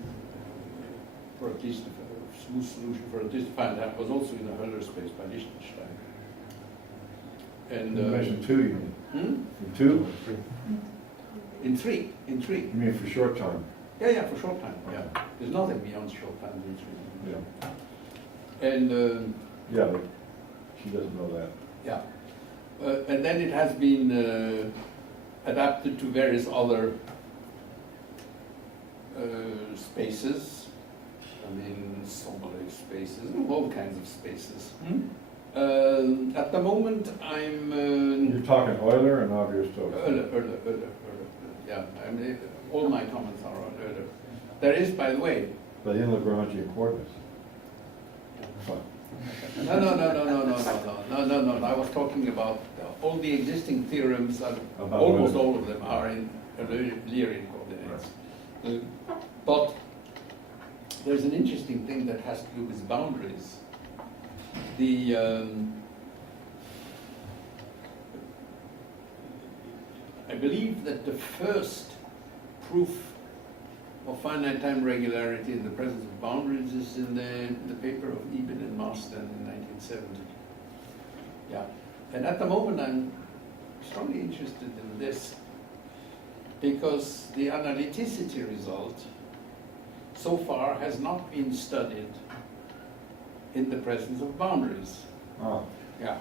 for at least a smooth solution for at least defined time, was also in a Euler space by Liechtenstein. And Dimension 2, you mean? hmm? In 2? In three. You mean for short time? Yeah, for short time. Yeah, there's nothing beyond short time in 3. Yeah. And Yeah, but she doesn't know that. yeah, and then it has been adapted to various other spaces. I mean, Sobolev spaces, all kinds of spaces. At the moment, I'm You're talking Euler and Navier-Stokes? Euler. Yeah, all my comments are on Euler. There is, by the way, But in Lagrangian coordinates. Fine. No. I was talking about all the existing theorems. About Almost Euler. all of them are in Eulerian coordinates. But there's an interesting thing that has to do with boundaries. I believe that the first proof of finite time regularity in the presence of boundaries is in the paper of Eben and Marsden in 1970. Yeah, and at the moment I'm strongly interested in this because the analyticity result so far has not been studied in the presence of boundaries. Ah, Yeah,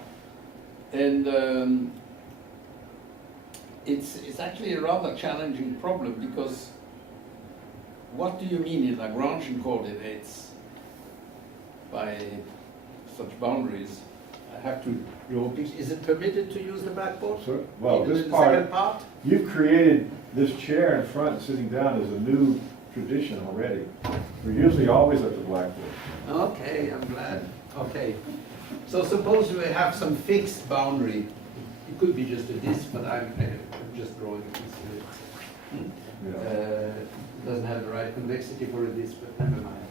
and it's actually a rather challenging problem because what do you mean in Lagrangian coordinates by such boundaries? I have to draw a picture. Is it permitted to use the blackboard? so, well, Even this in the second part, part? you've created this chair in front and sitting down as a new tradition already. We're usually always at the blackboard. Okay, I'm glad. Okay. So suppose we have some fixed boundary. It could be just a disk, but I'm just drawing a piece of it. Yeah. Doesn't have the right convexity for a disk, but never mind.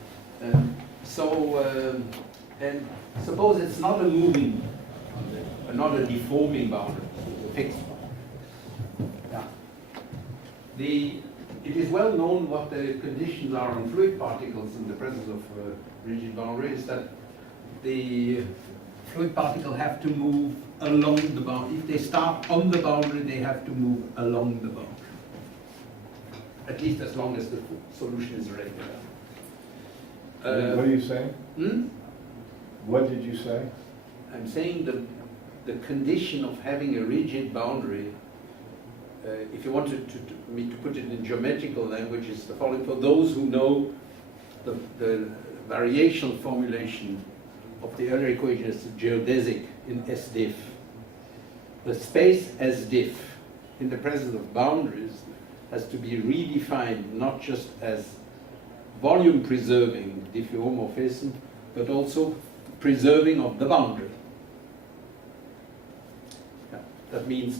And suppose it's not a moving, not a deforming boundary, it's a fixed one. Yeah. It is well known what the conditions are on fluid particles in the presence of rigid boundaries, that the fluid particle have to move along the boundary. If they start on the boundary, they have to move along the boundary. At least as long as the solution is regular. What are you saying? Hmm? What did you say? I'm saying the condition of having a rigid boundary, if you wanted me to put it in geometrical language, is the following. For those who know the variational formulation of the Euler equation is geodesic in S diff. The space S diff in the presence of boundaries has to be redefined not just as volume preserving diffeomorphism, but also preserving of the boundary. Yeah, that means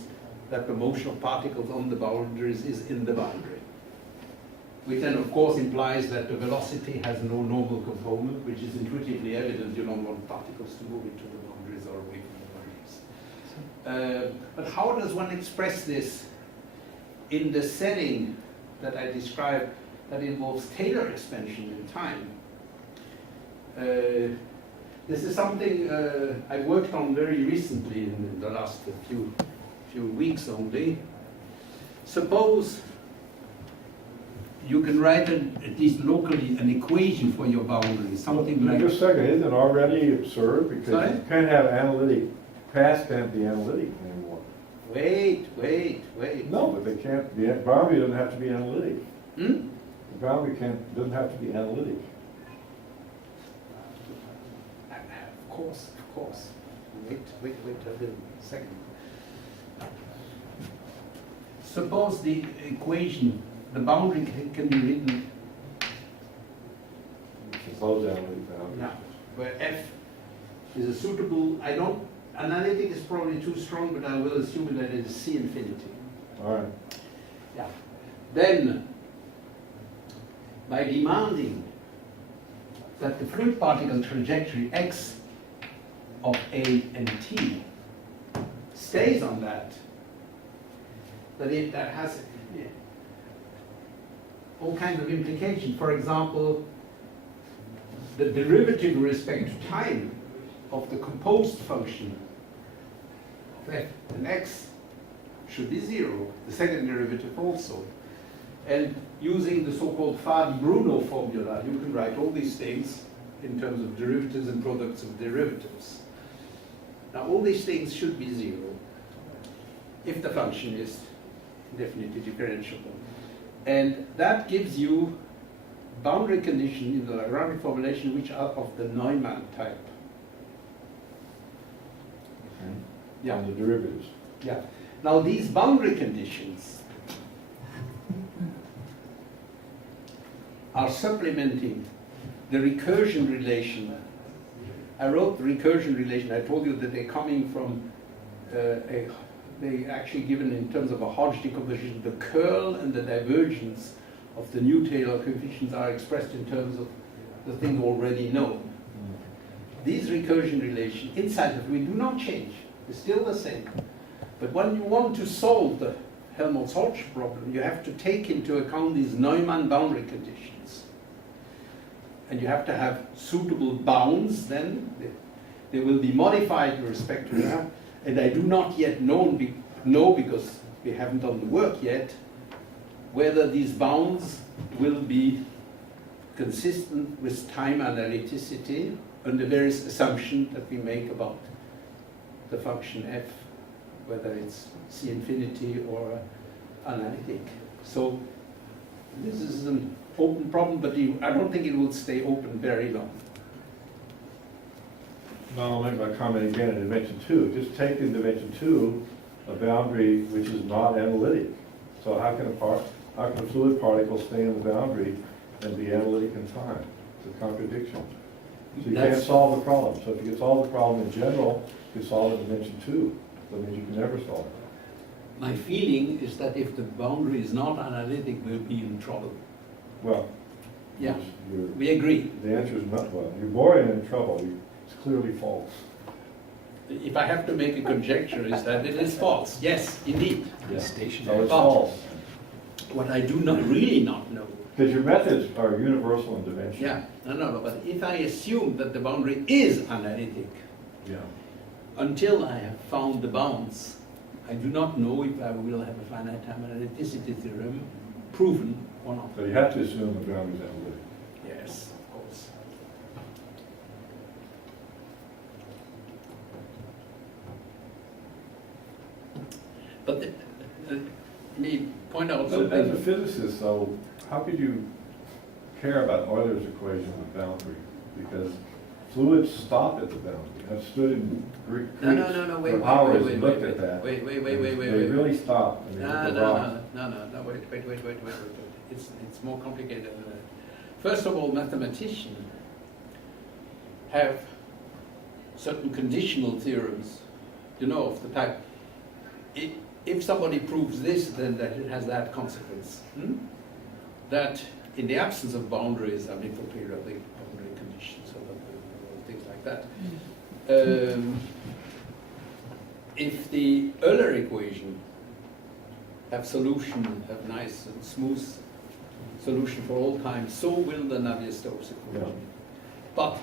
that the motion of particles on the boundaries is in the boundary. Which then of course implies that the velocity has no normal component, which is intuitively evident. You don't want particles to move into the boundaries or away from the boundaries. But how does one express this in the setting that I described that involves Taylor expansion in time? This is something I worked on very recently in the last few weeks only. Suppose you can write, at least locally, an equation for your boundary, something like... Just a second, isn't it already absurd? Because Sorry? you can't have analytic, past can't be analytic anymore. Wait. No, but they can't, the boundary doesn't have to be analytic. Hmm? The boundary doesn't have to be analytic. Of course. Wait a second. Suppose the equation the boundary can be written, Close down with boundaries. yeah, where f is a suitable, analytic is probably too strong, but I will assume that it is C infinity. All right. Yeah. Then, by demanding that the fluid particle trajectory x of A and T stays on that has all kinds of implications. For example, the derivative with respect to time of the composed function of f and x should be 0, the second derivative also. And using the so-called Fadi-Bruno formula, you can write all these things in terms of derivatives and products of derivatives. Now, all these things should be 0 if the function is definitely differentiable. And that gives you boundary conditions in the Lagrangian formulation which are of the Neumann type. Okay. Yeah. And the derivatives. Yeah. Now, these boundary conditions are supplementing the recursion relation. I wrote the recursion relation. I told you that they're coming from they actually given in terms of a Hodge decomposition. The curl and the divergence of the new Taylor coefficients are expressed in terms of the thing already known. These recursion relations inside of we do not change. They're still the same. But when you want to solve the Helmholtz-Hodge problem, you have to take into account these Neumann boundary conditions. And you have to have suitable bounds then. They will be modified with respect to that. And I do not yet know because we haven't done the work yet, whether these bounds will be consistent with time analyticity under various assumptions that we make about the function f, whether it's C infinity or analytic. So this is an open problem, but I don't think it will stay open very long. Now I'll make my comment again in dimension 2. Just take in dimension 2 a boundary which is not analytic. So how can a fluid particle stay in the boundary and be analytic in time? It's a contradiction. So you can't solve the problem. So if you can solve the problem in general, you can solve it in dimension 2. That means you can never solve it. My feeling is that if the boundary is not analytic, we'll be in trouble. Well, Yeah, you're, we agree. the answer is not well. You're boring in trouble. It's clearly false. If I have to make a conjecture, is that it is false. Yes, indeed. Yeah. Stationary. So it's But false. what I do not really not know. Because your methods are universal in dimension. Yeah, no. But if I assume that the boundary is analytic, Yeah. until I have found the bounds, I do not know if I will have a finite time analyticity theorem proven or not. So you have to assume the boundary is analytic. Yes, of course. But let me point out So as a something. physicist, though, how could you care about Euler's equation of boundary? Because fluids stop at the boundary. I've stood in Greek No, wait, for hours wait, and wait, looked at that. wait, They really stop. I mean, with the rock. No, wait. It's more complicated than that. First of all, mathematicians have certain conditional theorems, of the type, if somebody proves this, then that it has that consequence. That in the absence of boundaries, I mean for periodic boundary conditions or things like that, if the Euler equation have nice and smooth solution for all time, so will the Navier-Stokes equation. Yeah. But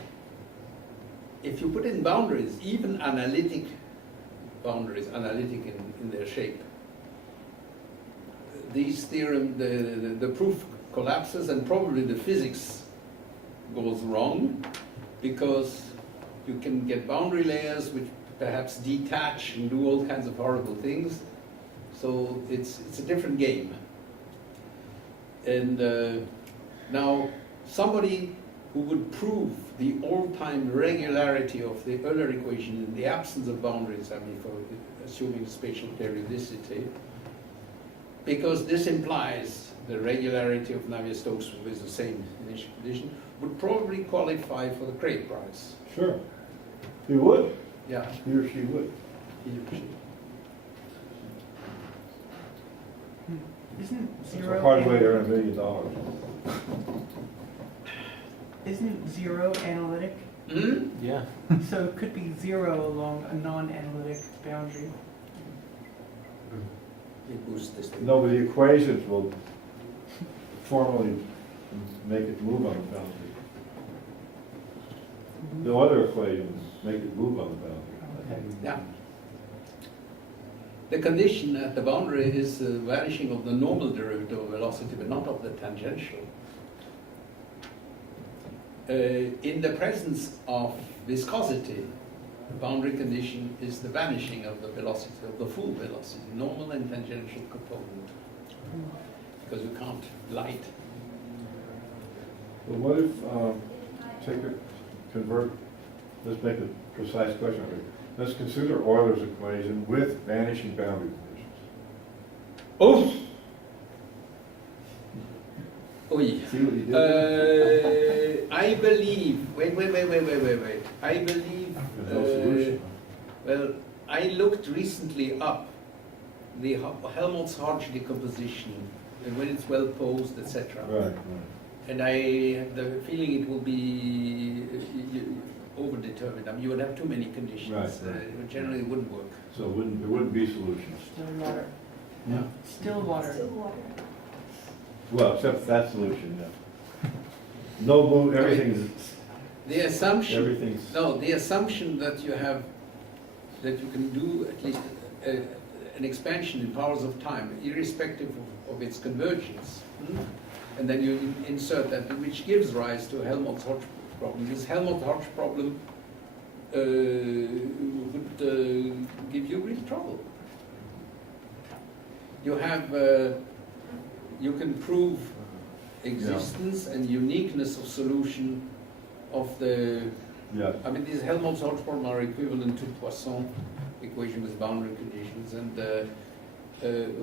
if you put in boundaries, even analytic boundaries, analytic in their shape, these theorem, the proof collapses and probably the physics goes wrong, because you can get boundary layers which perhaps detach and do all kinds of horrible things. So it's a different game. And now somebody who would prove the all-time regularity of the Euler equation in the absence of boundaries, I mean for assuming spatial periodicity, because this implies the regularity of Navier-Stokes with the same initial condition, would probably qualify for the Craig prize. Sure. He would. Yeah, He or she would. he or she. Isn't It's zero? a hard way to earn $1 million. Isn't zero analytic? Hmm? Yeah. So it could be zero along a non-analytic boundary. It boosts this thing. No, but the equations will formally make it move on the boundary. The other equations make it move on the boundary. Okay. Yeah. The condition at the boundary is the vanishing of the normal derivative of velocity, but not of the tangential. In the presence of viscosity, the boundary condition is the vanishing of the velocity, of the full velocity, normal and tangential component, because you can't light. But what if, convert, let's make a precise question of it. Let's consider Euler's equation with vanishing boundary conditions. Oh! Oui. See what you did there? I believe, wait. I believe, There's no solution. well, I looked recently up the Helmholtz-Hodge decomposition, and when it's well posed, etc. Right. And I have the feeling it will be overdetermined. I mean, you would have too many conditions. Right. It generally wouldn't work. So there wouldn't be solutions. Still water. Yeah. Still water. Well, except that solution, yeah. No move, everything's, The assumption, everything's. no, the assumption that you have, that you can do at least an expansion in powers of time, irrespective of its convergence, and then you insert that, which gives rise to a Helmholtz-Hodge problem. This Helmholtz-Hodge problem would give you real trouble. You have, you can prove existence and uniqueness of solution of the, Yeah. I mean, these Helmholtz-Hodge problems are equivalent to Poisson equation with boundary conditions, and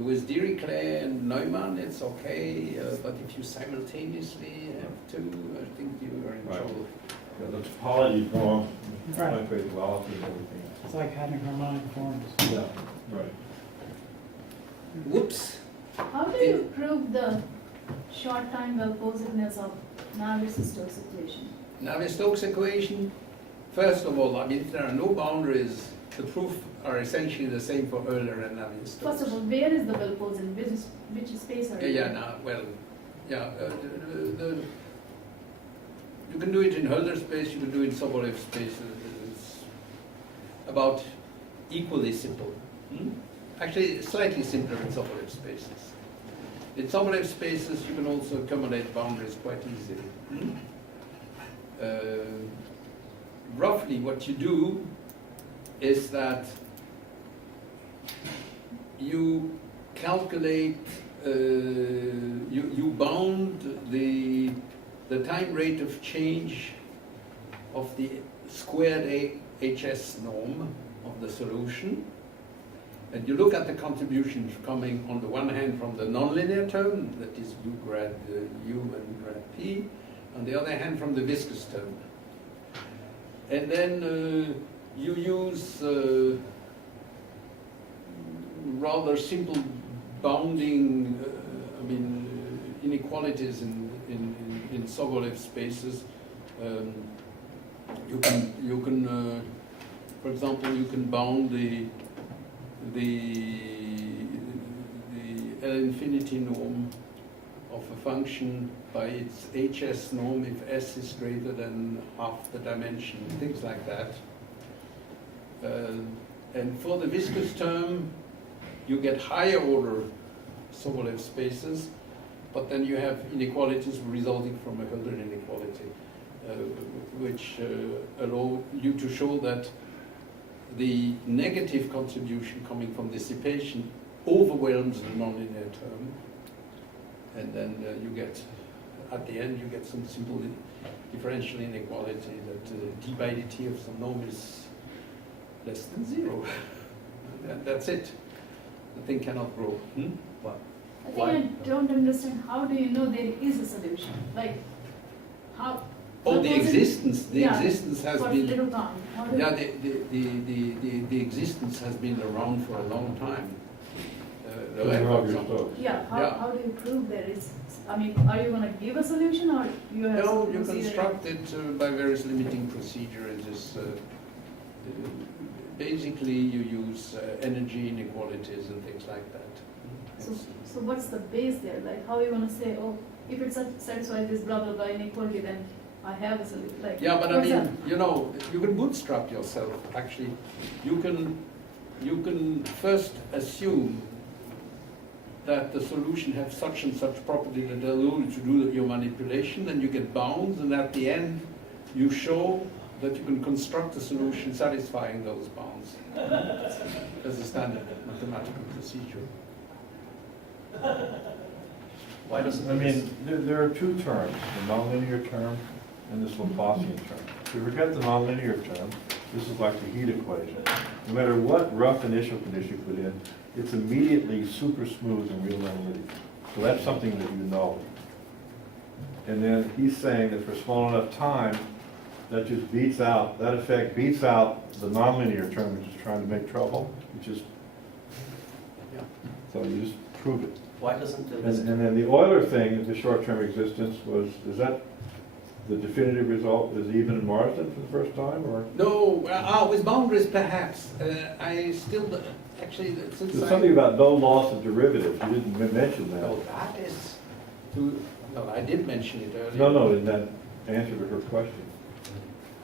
with Dirichlet and Neumann it's okay, but if you simultaneously have two, I think you are in Right. trouble. Yeah, the topology form, Right. equate velocity and everything. It's like having harmonic forms. Yeah, right. Whoops. How do you prove the short time well posedness of Navier-Stokes equation? Navier-Stokes equation, first of all, I mean, if there are no boundaries, the proof are essentially the same for Euler and Navier-Stokes. First of all, where is the well posed? Which space are you Yeah, in? now, well, yeah, you can do it in Hölder space, you can do it in Sobolev space. It's about equally simple. Actually, slightly simpler in Sobolev spaces. In Sobolev spaces, you can also accommodate boundaries quite easily. Roughly, what you do is that you calculate, you bound the time rate of change of the squared HS norm of the solution, and you look at the contributions coming on the one hand from the nonlinear term, that is u grad u and grad p, on the other hand from the viscous term. And then you use rather simple bounding, inequalities in Sobolev spaces. You can, for example, you can bound the L infinity norm of a function by its HS norm if S is greater than half the dimension, things like that. And for the viscous term, you get higher order Sobolev spaces, but then you have inequalities resulting from a Hölder inequality, which allow you to show that the negative contribution coming from dissipation overwhelms the nonlinear term, and then you get, at the end, you get some simple differential inequality that d by dt of some norm is less than 0. And that's it. The thing cannot grow. What? I think I don't understand, how do you know there is a solution? Like, how? Oh, the suppose it- existence, the yeah, existence has for been, little time. How do- yeah, the existence has been around for a long time. For example. Yeah, Yeah. how do you prove there is, I mean, are you gonna give a solution or you have? No, to you consider- construct it by various limiting procedures. Basically, you use energy inequalities and things like that. So, so what's the base there? Like, how are you gonna say, oh, if it satisfies this blah blah blah inequality, then I have a solution? Like, Yeah, but I what's mean, that? you know, you can bootstrap yourself, actually. You can first assume that the solution has such and such property that allow you to do your manipulation, then you get bounds, and at the end, you show that you can construct a solution satisfying those bounds as a standard mathematical procedure. Why doesn't, I mean, there are two terms, the nonlinear term and this Laplacian term. If you forget the nonlinear term, this is like the heat equation. No matter what rough initial condition you put in, it's immediately super smooth and real analytic. So that's something that you know. And then he's saying that for small enough time, that just beats out, that effect beats out the nonlinear term, which is trying to make trouble, which is, Yeah. so you just prove it. Why doesn't the And then the Euler thing, the short-term existence was, is that the definitive result is even in Marsden for the first time, or? No, with boundaries perhaps. I still, actually, since There's something about no loss of derivatives, you didn't mention that. No, that is, no, I did mention it earlier. No, in that answer to her question.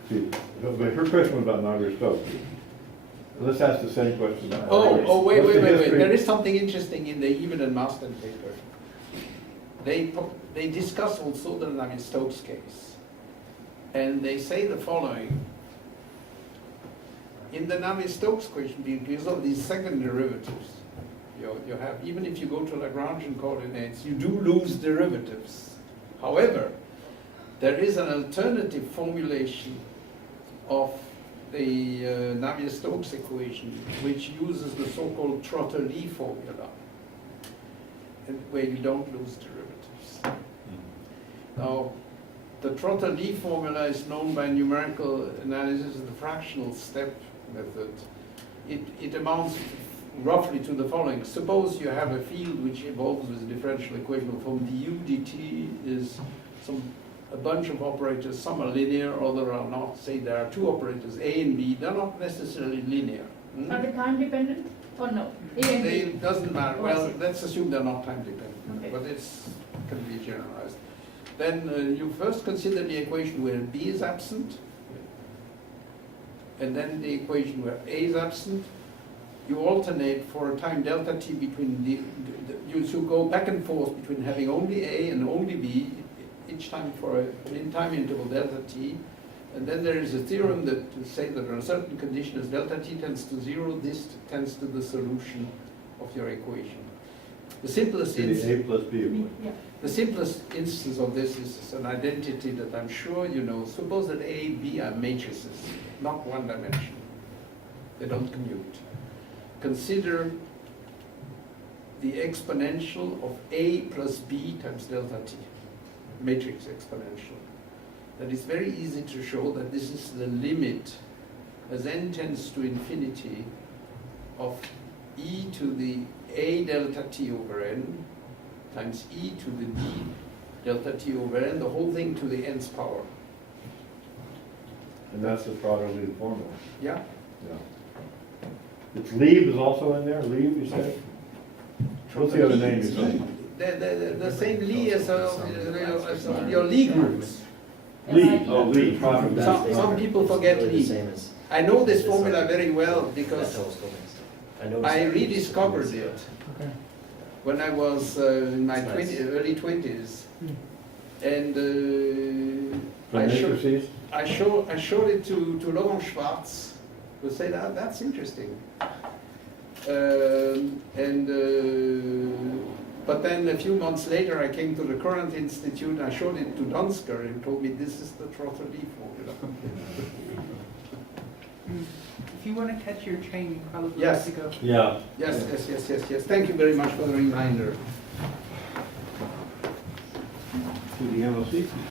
See, but her question was about Navier-Stokes. Let's ask the same question about. Wait. What's the history? There is something interesting in the Even and Marsden paper. They discuss also the Navier-Stokes case. And they say the following. In the Navier-Stokes equation, because of these second derivatives, you have, even if you go to Lagrangian coordinates, you do lose derivatives. However, there is an alternative formulation of the Navier-Stokes equation, which uses the so-called Trotter-Lee formula, and where you don't lose derivatives. Now, the Trotter-Lee formula is known by numerical analysis as the fractional step method. It amounts roughly to the following. Suppose you have a field which evolves with a differential equation of form du dt is a bunch of operators, some are linear, other are not. Say there are two operators, A and B, they're not necessarily linear. Are they time dependent or no? A and B? It doesn't matter. Oh, I Well, see. let's assume they're not time dependent, Okay. but it's can be generalized. Then you first consider the equation where B is absent, and then the equation where A is absent. You alternate for a time delta t between you go back and forth between having only A and only B, each time for an time interval delta t. And then there is a theorem that say that under a certain condition as delta t tends to 0, this tends to the solution of your equation. The simplest To the A plus B equation. Yeah. the simplest instance of this is an identity that I'm sure you know. Suppose that A and B are matrices, not one dimensional. They don't commute. Consider the exponential of A plus B times delta t, matrix exponential. That is very easy to show that this is the limit as n tends to infinity of e to the A delta t over n times e to the b delta t over n, the whole thing to the nth power. And that's the Trotter-Lee formula. Yeah? Yeah. It's Leib is also in there, Leib, you said? What's the other name you said? The same Lie as your Lie groups. Leib, oh, Leib, Trotter-Lee. Some people forget Really the Lie. same as I know this It's formula like- very well that because telescope and stuff. I noticed I that. rediscovered it Okay. when I was in my That's nice. early 20s. And From matrices? I showed it to Laurent Schwartz, who said, that's interesting. But then a few months later, I came to the Courant Institute, I showed it to Dunsker, and he told me this is the Trotter-Lee formula. If you want to catch your train, you probably Yes. have to go. Yeah. Yes. Thank you very much for the reminder. the MLC piece.